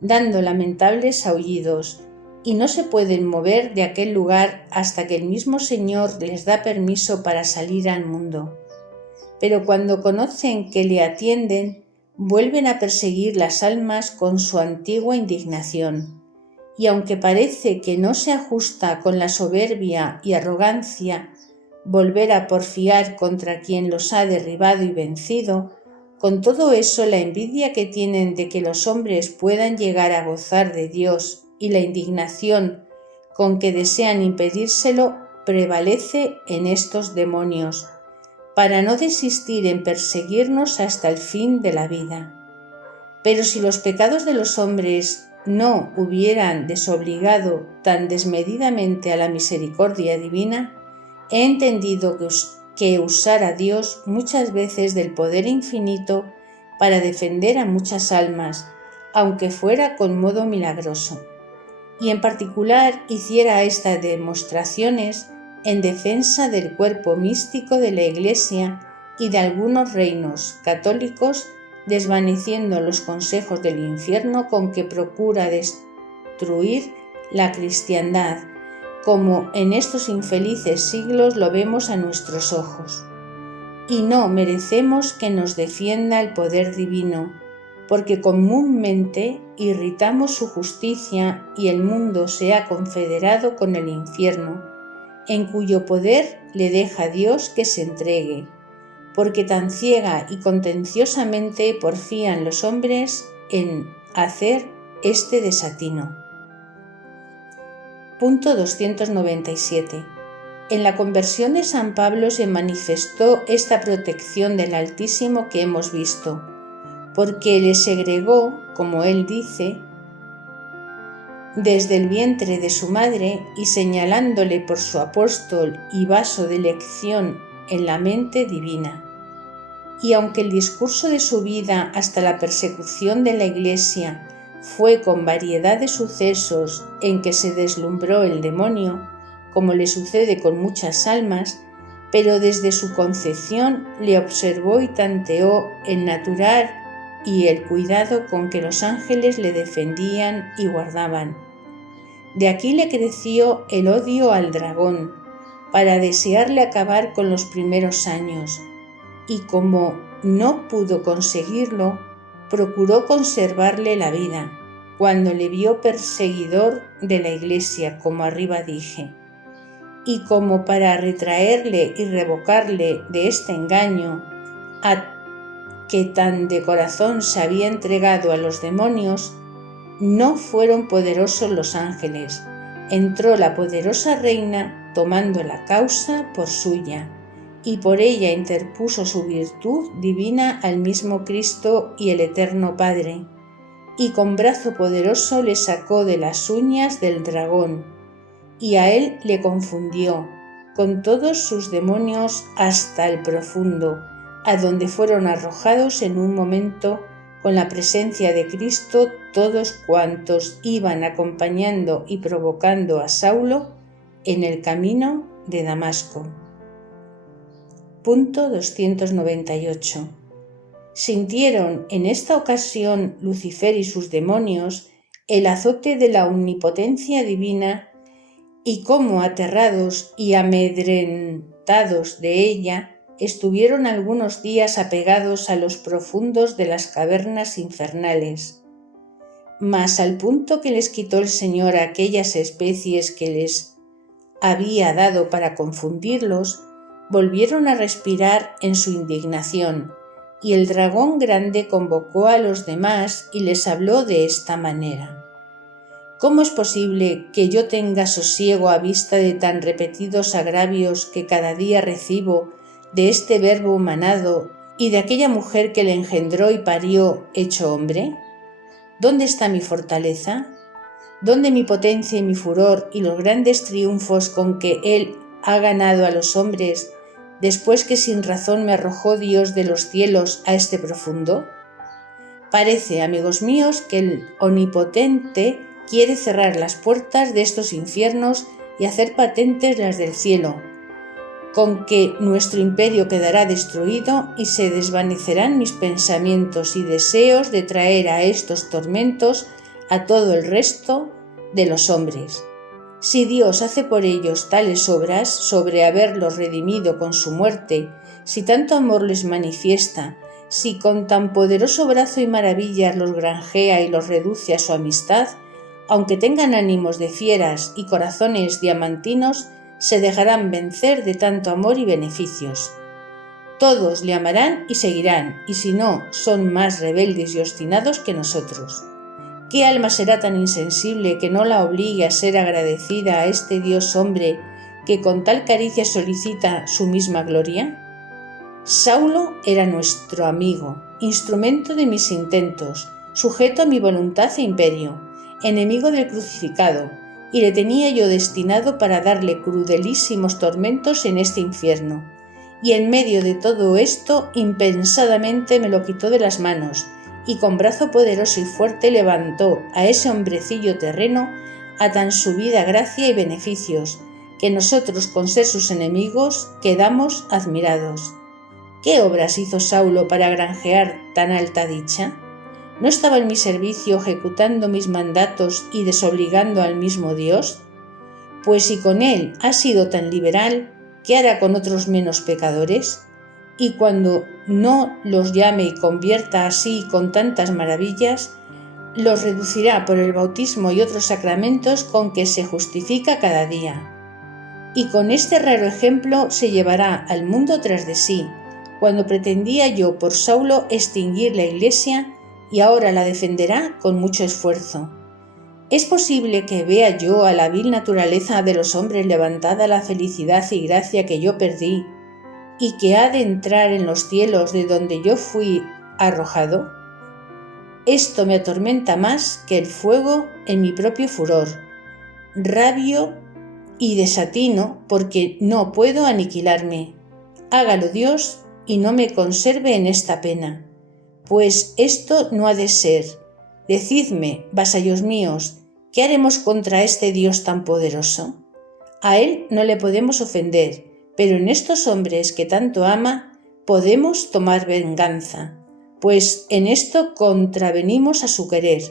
dando lamentables aullidos, y no se pueden mover de aquel lugar hasta que el mismo Señor les da permiso para salir al mundo. Pero cuando conocen que le atienden, vuelven a perseguir las almas con su antigua indignación. Y aunque parece que no se ajusta con la soberbia y arrogancia volver a porfiar contra quien los ha derribado y vencido, con todo eso la envidia que tienen de que los hombres puedan llegar a gozar de Dios y la indignación con que desean impedírselo prevalece en estos demonios, para no desistir en perseguirnos hasta el fin de la vida. Pero si los pecados de los hombres no hubieran desobligado tan desmedidamente a la misericordia divina, he entendido que usara Dios muchas veces del poder infinito para defender a muchas almas, aunque fuera con modo milagroso, y en particular hiciera estas demostraciones en defensa del cuerpo místico de la Iglesia y de algunos reinos católicos, desvaneciendo los consejos del infierno con que procura destruir la cristiandad, como en estos infelices siglos lo vemos a nuestros ojos. Y no merecemos que nos defienda el poder divino, porque comúnmente irritamos su justicia y el mundo se ha confederado con el infierno, en cuyo poder le deja Dios que se entregue, porque tan ciega y contenciosamente porfían los hombres en hacer este desatino. Punto 297. En la conversión de San Pablo se manifestó esta protección del Altísimo que hemos visto, porque le segregó, como él dice, desde el vientre de su madre y señalándole por su apóstol y vaso de elección en la mente divina. Y aunque el discurso de su vida hasta la persecución de la Iglesia fue con variedad de sucesos en que se deslumbró el demonio, como le sucede con muchas almas, pero desde su concepción le observó y tanteó el natural y el cuidado con que los ángeles le defendían y guardaban. De aquí le creció el odio al dragón, para desearle acabar con los primeros años, y como no pudo conseguirlo, procuró conservarle la vida, cuando le vio perseguidor de la Iglesia, como arriba dije. Y como para retraerle y revocarle de este engaño, a que tan de corazón se había entregado a los demonios, no fueron poderosos los ángeles. Entró la poderosa reina tomando la causa por suya, y por ella interpuso su virtud divina al mismo Cristo y el Eterno Padre, y con brazo poderoso le sacó de las uñas del dragón, y a él le confundió con todos sus demonios hasta el profundo, a donde fueron arrojados en un momento con la presencia de Cristo todos cuantos iban acompañando y provocando a Saulo en el camino de Damasco. Punto 298. Sintieron en esta ocasión Lucifer y sus demonios el azote de la omnipotencia divina, y como aterrados y amedrentados de ella, estuvieron algunos días apegados a los profundos de las cavernas infernales. Mas al punto que les quitó el Señor aquellas especies que les había dado para confundirlos, volvieron a respirar en su indignación, y el dragón grande convocó a los demás y les habló de esta manera: ¿Cómo es posible que yo tenga sosiego a vista de tan repetidos agravios que cada día recibo de este verbo humanado y de aquella mujer que le engendró y parió hecho hombre? ¿Dónde está mi fortaleza? ¿Dónde mi potencia y mi furor y los grandes triunfos con que él ha ganado a los hombres, después que sin razón me arrojó Dios de los cielos a este profundo? Parece, amigos míos, que el Omnipotente quiere cerrar las puertas de estos infiernos y hacer patentes las del cielo, con que nuestro imperio quedará destruido y se desvanecerán mis pensamientos y deseos de traer a estos tormentos a todo el resto de los hombres. Si Dios hace por ellos tales obras, sobre haberlos redimido con su muerte, si tanto amor les manifiesta, si con tan poderoso brazo y maravillas los granjea y los reduce a su amistad, aunque tengan ánimos de fieras y corazones diamantinos, se dejarán vencer de tanto amor y beneficios. Todos le amarán y seguirán, y si no, son más rebeldes y obstinados que nosotros. ¿Qué alma será tan insensible que no la obligue a ser agradecida a este Dios hombre que con tal caricia solicita su misma gloria? Saulo era nuestro amigo, instrumento de mis intentos, sujeto a mi voluntad e imperio, enemigo del crucificado, y le tenía yo destinado para darle crudelísimos tormentos en este infierno. Y en medio de todo esto, impensadamente me lo quitó de las manos, y con brazo poderoso y fuerte levantó a ese hombrecillo terreno a tan subida gracia y beneficios, que nosotros, con ser sus enemigos, quedamos admirados. ¿Qué obras hizo Saulo para granjear tan alta dicha? ¿No estaba en mi servicio ejecutando mis mandatos y desobligando al mismo Dios? Pues si con él ha sido tan liberal, ¿qué hará con otros menos pecadores? Y cuando no los llame y convierta así con tantas maravillas, los reducirá por el bautismo y otros sacramentos con que se justifica cada día. Y con este raro ejemplo se llevará al mundo tras de sí, cuando pretendía yo por Saulo extinguir la Iglesia, y ahora la defenderá con mucho esfuerzo. ¿Es posible que vea yo a la vil naturaleza de los hombres levantada la felicidad y gracia que yo perdí, y que ha de entrar en los cielos de donde yo fui arrojado? Esto me atormenta más que el fuego en mi propio furor. Rabio y desatino porque no puedo aniquilarme. Hágalo Dios y no me conserve en esta pena. Pues esto no ha de ser. Decidme, vasallos míos, ¿qué haremos contra este Dios tan poderoso? A él no le podemos ofender, pero en estos hombres que tanto ama podemos tomar venganza, pues en esto contravenimos a su querer.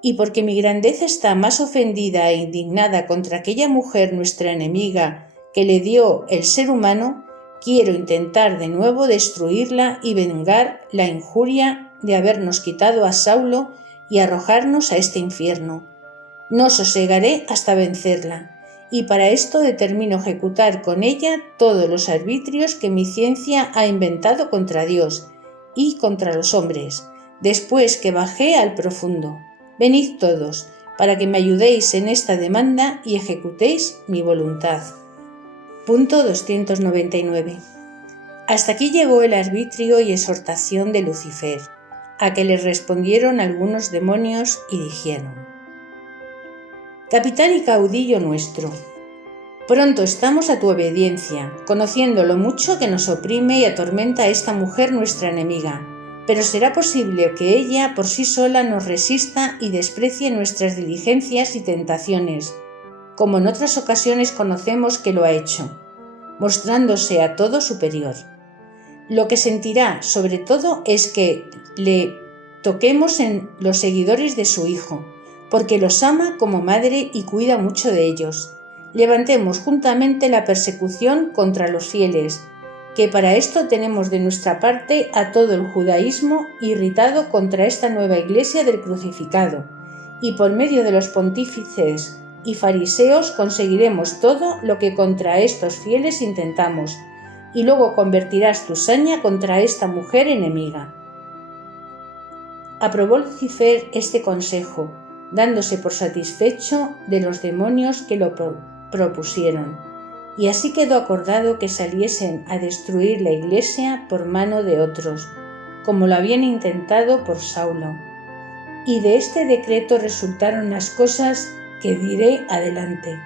Y porque mi grandeza está más ofendida e indignada contra aquella mujer nuestra enemiga que le dio el ser humano, quiero intentar de nuevo destruirla y vengar la injuria de habernos quitado a Saulo y arrojarnos a este infierno. No sosegaré hasta vencerla, y para esto determino ejecutar con ella todos los arbitrios que mi ciencia ha inventado contra Dios y contra los hombres, después que bajé al profundo. Venid todos, para que me ayudéis en esta demanda y ejecutéis mi voluntad. Punto 299. Hasta aquí llegó el arbitrio y exhortación de Lucifer, a que le respondieron algunos demonios y dijeron: Capitán y caudillo nuestro, pronto estamos a tu obediencia, conociendo lo mucho que nos oprime y atormenta a esta mujer nuestra enemiga, pero ¿será posible que ella por sí sola nos resista y desprecie nuestras diligencias y tentaciones, como en otras ocasiones conocemos que lo ha hecho, mostrándose a todo superior? Lo que sentirá, sobre todo, es que le toquemos en los seguidores de su Hijo, porque los ama como madre y cuida mucho de ellos. Levantemos juntamente la persecución contra los fieles, que para esto tenemos de nuestra parte a todo el judaísmo irritado contra esta nueva Iglesia del crucificado, y por medio de los pontífices y fariseos conseguiremos todo lo que contra estos fieles intentamos, y luego convertirás tu saña contra esta mujer enemiga». Aprobó Lucifer este consejo, dándose por satisfecho de los demonios que lo propusieron, y así quedó acordado que saliesen a destruir la iglesia por mano de otros, como lo habían intentado por Saulo. Y de este decreto resultaron las cosas que diré adelante,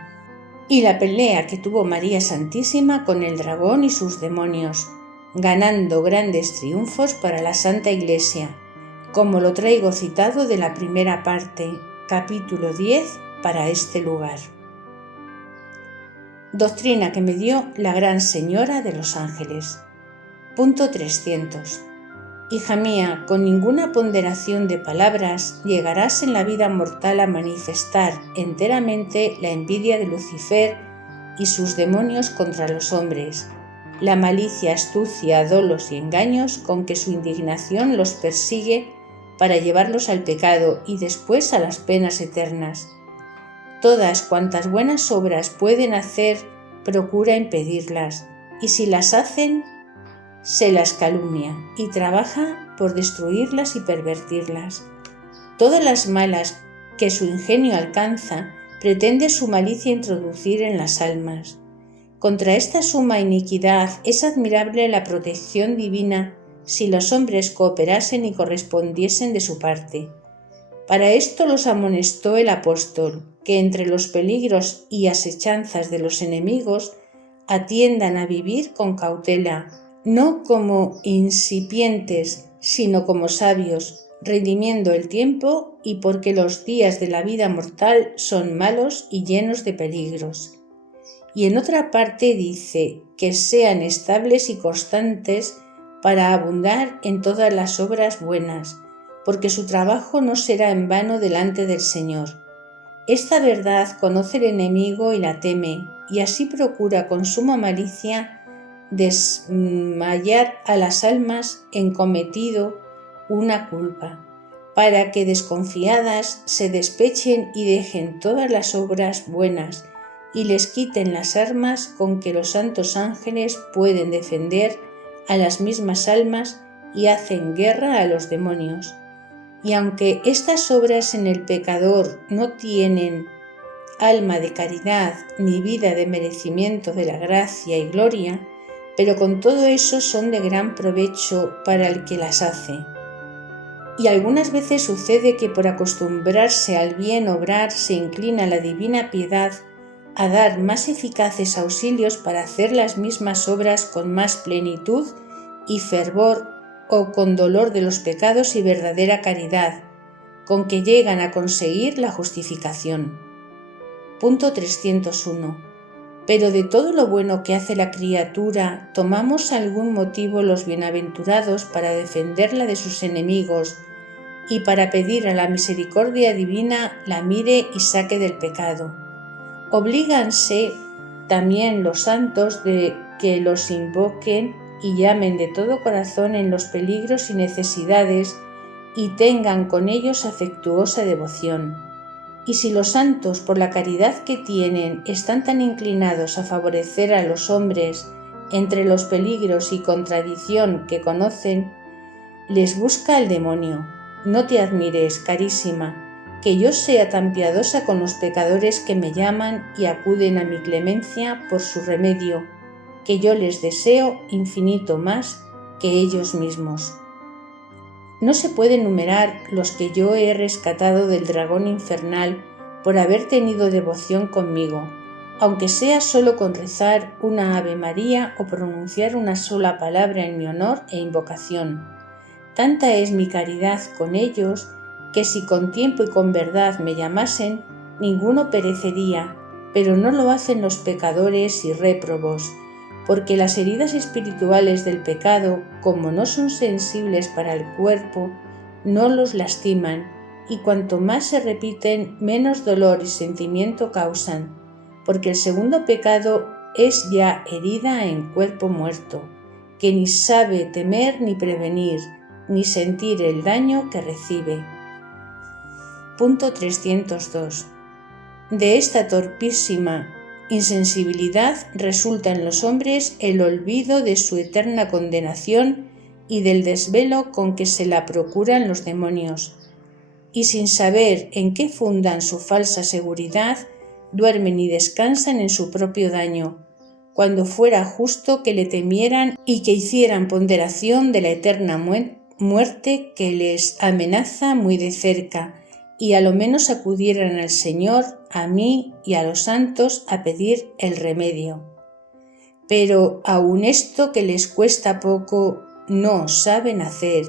y la pelea que tuvo María Santísima con el dragón y sus demonios, ganando grandes triunfos para la Santa Iglesia, como lo traigo citado de la primera parte, capítulo 10, para este lugar. Doctrina que me dio la Gran Señora de los Ángeles. Punto 300. Hija mía, con ninguna ponderación de palabras llegarás en la vida mortal a manifestar enteramente la envidia de Lucifer y sus demonios contra los hombres, la malicia, astucia, dolos y engaños con que su indignación los persigue para llevarlos al pecado y después a las penas eternas. Todas cuantas buenas obras pueden hacer, procura impedirlas, y si las hacen, se las calumnia y trabaja por destruirlas y pervertirlas. Todas las malas que su ingenio alcanza, pretende su malicia introducir en las almas. Contra esta suma iniquidad es admirable la protección divina si los hombres cooperasen y correspondiesen de su parte. Para esto los amonestó el apóstol, que entre los peligros y asechanzas de los enemigos atiendan a vivir con cautela, no como incipientes, sino como sabios, redimiendo el tiempo y porque los días de la vida mortal son malos y llenos de peligros. Y en otra parte dice que sean estables y constantes para abundar en todas las obras buenas, porque su trabajo no será en vano delante del Señor. Esta verdad conoce el enemigo y la teme, y así procura con suma malicia desmayar a las almas en cometido una culpa, para que desconfiadas se despechen y dejen todas las obras buenas y les quiten las armas con que los santos ángeles pueden defender a las mismas almas y hacen guerra a los demonios. Y aunque estas obras en el pecador no tienen alma de caridad ni vida de merecimiento de la gracia y gloria, pero con todo eso son de gran provecho para el que las hace. Y algunas veces sucede que por acostumbrarse al bien obrar se inclina la divina piedad a dar más eficaces auxilios para hacer las mismas obras con más plenitud y fervor o con dolor de los pecados y verdadera caridad, con que llegan a conseguir la justificación. Punto 301. Pero de todo lo bueno que hace la criatura, tomamos algún motivo los bienaventurados para defenderla de sus enemigos y para pedir a la misericordia divina la mire y saque del pecado. Oblíganse también los santos de que los invoquen y llamen de todo corazón en los peligros y necesidades y tengan con ellos afectuosa devoción. Y si los santos, por la caridad que tienen, están tan inclinados a favorecer a los hombres entre los peligros y contradicción que conocen, les busca el demonio. No te admires, carísima, que yo sea tan piadosa con los pecadores que me llaman y acuden a mi clemencia por su remedio, que yo les deseo infinito más que ellos mismos. No se puede enumerar los que yo he rescatado del dragón infernal por haber tenido devoción conmigo, aunque sea solo con rezar una Ave María o pronunciar una sola palabra en mi honor e invocación. Tanta es mi caridad con ellos que si con tiempo y con verdad me llamasen, ninguno perecería, pero no lo hacen los pecadores y réprobos, porque las heridas espirituales del pecado, como no son sensibles para el cuerpo, no los lastiman, y cuanto más se repiten, menos dolor y sentimiento causan, porque el segundo pecado es ya herida en cuerpo muerto, que ni sabe temer ni prevenir, ni sentir el daño que recibe. Punto 302. De esta torpísima insensibilidad resulta en los hombres el olvido de su eterna condenación y del desvelo con que se la procuran los demonios, y sin saber en qué fundan su falsa seguridad, duermen y descansan en su propio daño, cuando fuera justo que le temieran y que hicieran ponderación de la eterna muerte que les amenaza muy de cerca, y a lo menos acudieran al Señor, a mí y a los santos a pedir el remedio. Pero aun esto que les cuesta poco, no saben hacer,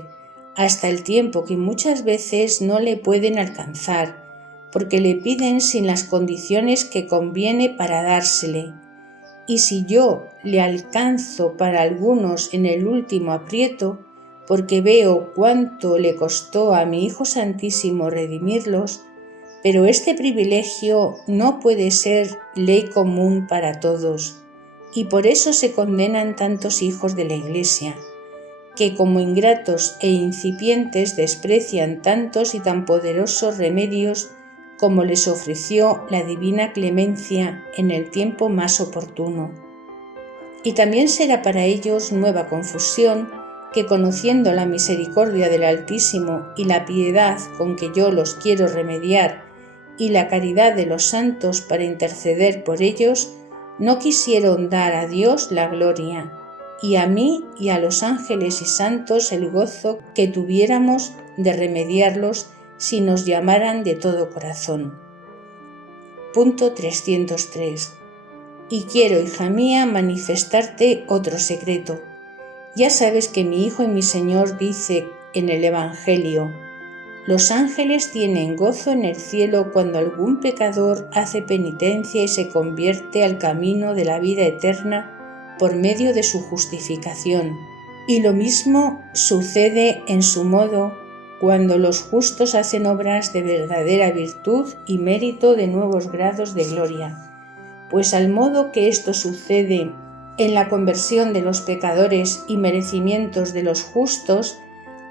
hasta el tiempo que muchas veces no le pueden alcanzar, porque le piden sin las condiciones que conviene para dársele. Y si yo le alcanzo para algunos en el último aprieto, porque veo cuánto le costó a mi Hijo Santísimo redimirlos, pero este privilegio no puede ser ley común para todos, y por eso se condenan tantos hijos de la Iglesia, que como ingratos e incipientes desprecian tantos y tan poderosos remedios como les ofreció la divina clemencia en el tiempo más oportuno. Y también será para ellos nueva confusión que, conociendo la misericordia del Altísimo y la piedad con que yo los quiero remediar y la caridad de los santos para interceder por ellos, no quisieron dar a Dios la gloria, y a mí y a los ángeles y santos el gozo que tuviéramos de remediarlos si nos llamaran de todo corazón. Punto 303. Y quiero, hija mía, manifestarte otro secreto. Ya sabes que mi Hijo y mi Señor dice en el Evangelio: los ángeles tienen gozo en el cielo cuando algún pecador hace penitencia y se convierte al camino de la vida eterna por medio de su justificación. Y lo mismo sucede en su modo cuando los justos hacen obras de verdadera virtud y mérito de nuevos grados de gloria. Pues al modo que esto sucede en la conversión de los pecadores y merecimientos de los justos,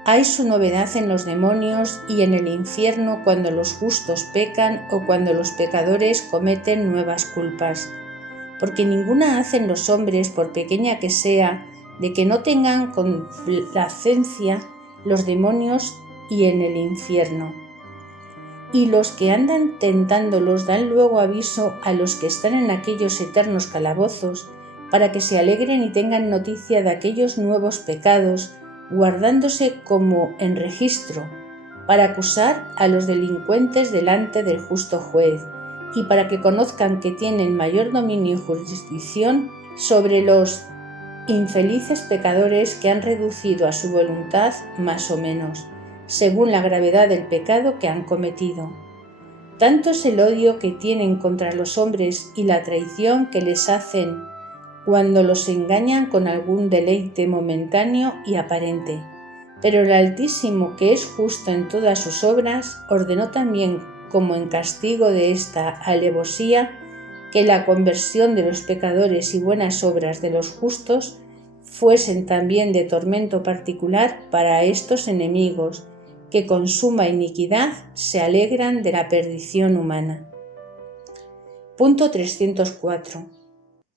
hay su novedad en los demonios y en el infierno cuando los justos pecan o cuando los pecadores cometen nuevas culpas. Porque ninguna hacen los hombres, por pequeña que sea, de que no tengan complacencia los demonios y en el infierno. Y los que andan tentándolos dan luego aviso a los que están en aquellos eternos calabozos, para que se alegren y tengan noticia de aquellos nuevos pecados, guardándose como en registro, para acusar a los delincuentes delante del justo juez, y para que conozcan que tienen mayor dominio y jurisdicción sobre los infelices pecadores que han reducido a su voluntad más o menos, según la gravedad del pecado que han cometido. Tanto es el odio que tienen contra los hombres y la traición que les hacen cuando los engañan con algún deleite momentáneo y aparente. Pero el Altísimo, que es justo en todas sus obras, ordenó también, como en castigo de esta alevosía, que la conversión de los pecadores y buenas obras de los justos fuesen también de tormento particular para estos enemigos, que con suma iniquidad se alegran de la perdición humana. Punto 304.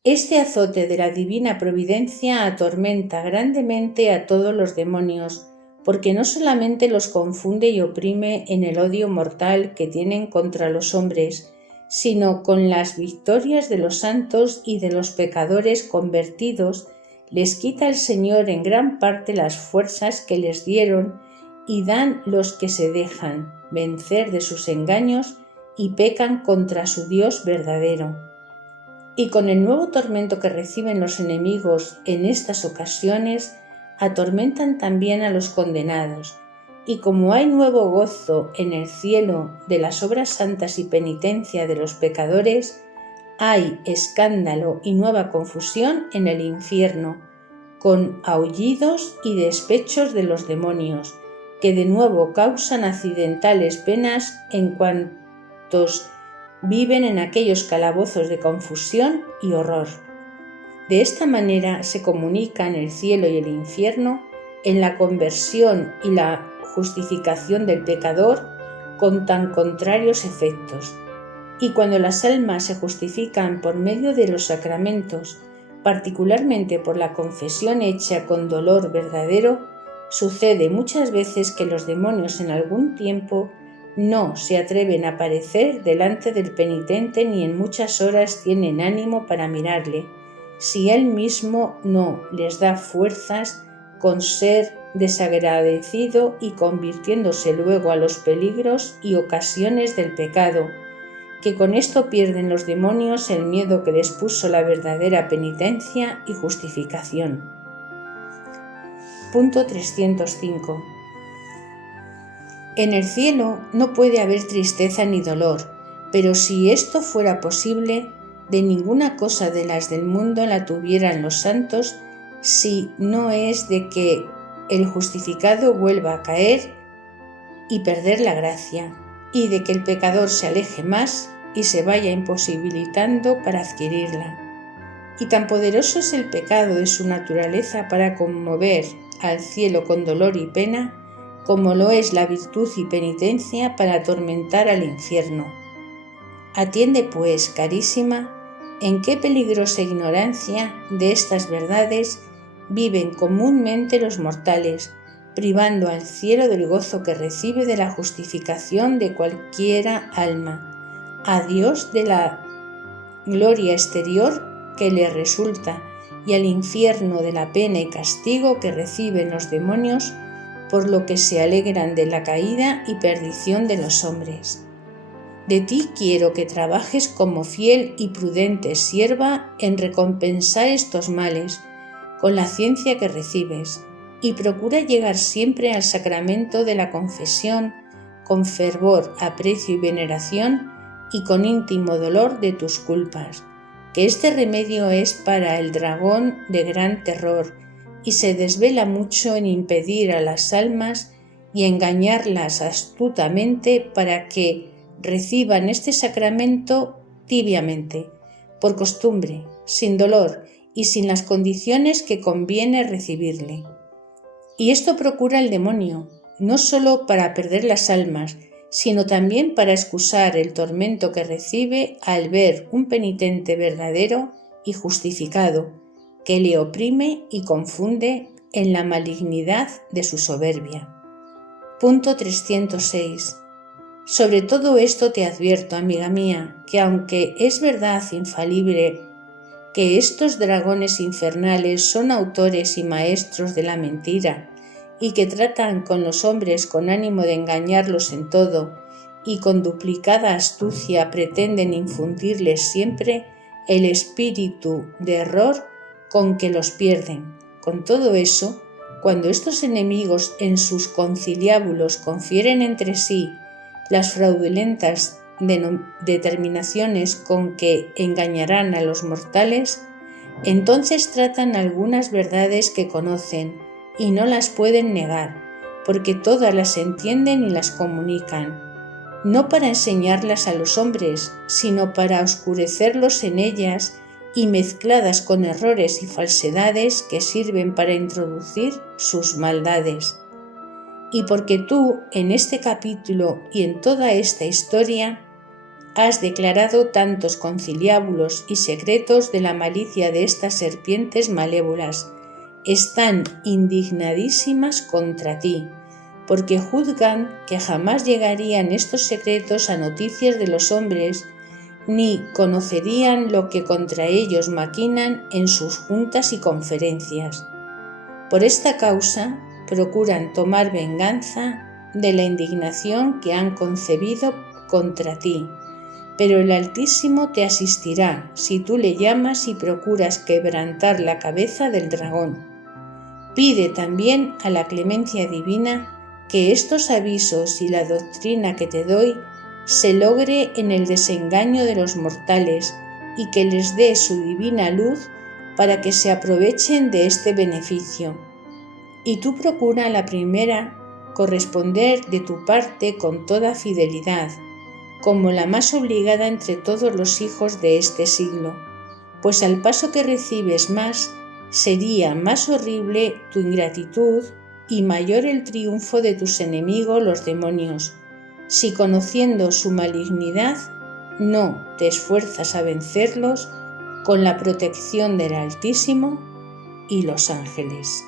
Este azote de la divina providencia atormenta grandemente a todos los demonios, porque no solamente los confunde y oprime en el odio mortal que tienen contra los hombres, sino con las victorias de los santos y de los pecadores convertidos, les quita el Señor en gran parte las fuerzas que les dieron y dan los que se dejan vencer de sus engaños y pecan contra su Dios verdadero. Y con el nuevo tormento que reciben los enemigos en estas ocasiones, atormentan también a los condenados. Y como hay nuevo gozo en el cielo de las obras santas y penitencia de los pecadores, hay escándalo y nueva confusión en el infierno, con aullidos y despechos de los demonios, que de nuevo causan accidentales penas en cuantos viven en aquellos calabozos de confusión y horror. De esta manera se comunican el cielo y el infierno en la conversión y la justificación del pecador con tan contrarios efectos. Y cuando las almas se justifican por medio de los sacramentos, particularmente por la confesión hecha con dolor verdadero, sucede muchas veces que los demonios en algún tiempo no se atreven a aparecer delante del penitente ni en muchas horas tienen ánimo para mirarle, si él mismo no les da fuerzas con ser desagradecido y convirtiéndose luego a los peligros y ocasiones del pecado, que con esto pierden los demonios el miedo que les puso la verdadera penitencia y justificación. Punto 305. En el cielo no puede haber tristeza ni dolor, pero si esto fuera posible, de ninguna cosa de las del mundo la tuvieran los santos, si no es de que el justificado vuelva a caer y perder la gracia, y de que el pecador se aleje más y se vaya imposibilitando para adquirirla. Y tan poderoso es el pecado de su naturaleza para conmover al cielo con dolor y pena, como lo es la virtud y penitencia para atormentar al infierno. Atiende, pues, carísima, en qué peligrosa ignorancia de estas verdades viven comúnmente los mortales, privando al cielo del gozo que recibe de la justificación de cualquiera alma, a Dios de la gloria exterior que le resulta y al infierno de la pena y castigo que reciben los demonios, por lo que se alegran de la caída y perdición de los hombres. De ti quiero que trabajes como fiel y prudente sierva en recompensar estos males, con la ciencia que recibes, y procura llegar siempre al sacramento de la confesión con fervor, aprecio y veneración y con íntimo dolor de tus culpas, que este remedio es para el dragón de gran terror y se desvela mucho en impedir a las almas y engañarlas astutamente para que reciban este sacramento tibiamente, por costumbre, sin dolor y sin las condiciones que conviene recibirle. Y esto procura el demonio, no solo para perder las almas, sino también para excusar el tormento que recibe al ver un penitente verdadero y justificado, que le oprime y confunde en la malignidad de su soberbia. Punto 306. Sobre todo esto te advierto, amiga mía, que aunque es verdad infalible que estos dragones infernales son autores y maestros de la mentira, y que tratan con los hombres con ánimo de engañarlos en todo, y con duplicada astucia pretenden infundirles siempre el espíritu de error con que los pierden. Con todo eso, cuando estos enemigos en sus conciliábulos confieren entre sí las fraudulentas determinaciones con que engañarán a los mortales, entonces tratan algunas verdades que conocen y no las pueden negar, porque todas las entienden y las comunican, no para enseñarlas a los hombres, sino para oscurecerlos en ellas y mezcladas con errores y falsedades que sirven para introducir sus maldades. Y porque tú, en este capítulo y en toda esta historia, has declarado tantos conciliábulos y secretos de la malicia de estas serpientes malévolas, están indignadísimas contra ti, porque juzgan que jamás llegarían estos secretos a noticias de los hombres, ni conocerían lo que contra ellos maquinan en sus juntas y conferencias. Por esta causa, procuran tomar venganza de la indignación que han concebido contra ti, pero el Altísimo te asistirá si tú le llamas y procuras quebrantar la cabeza del dragón. Pide también a la clemencia divina que estos avisos y la doctrina que te doy se logre en el desengaño de los mortales y que les dé su divina luz para que se aprovechen de este beneficio. Y tú procura la primera corresponder de tu parte con toda fidelidad, como la más obligada entre todos los hijos de este siglo, pues al paso que recibes más, sería más horrible tu ingratitud y mayor el triunfo de tus enemigos los demonios, si conociendo su malignidad no te esfuerzas a vencerlos con la protección del Altísimo y los ángeles.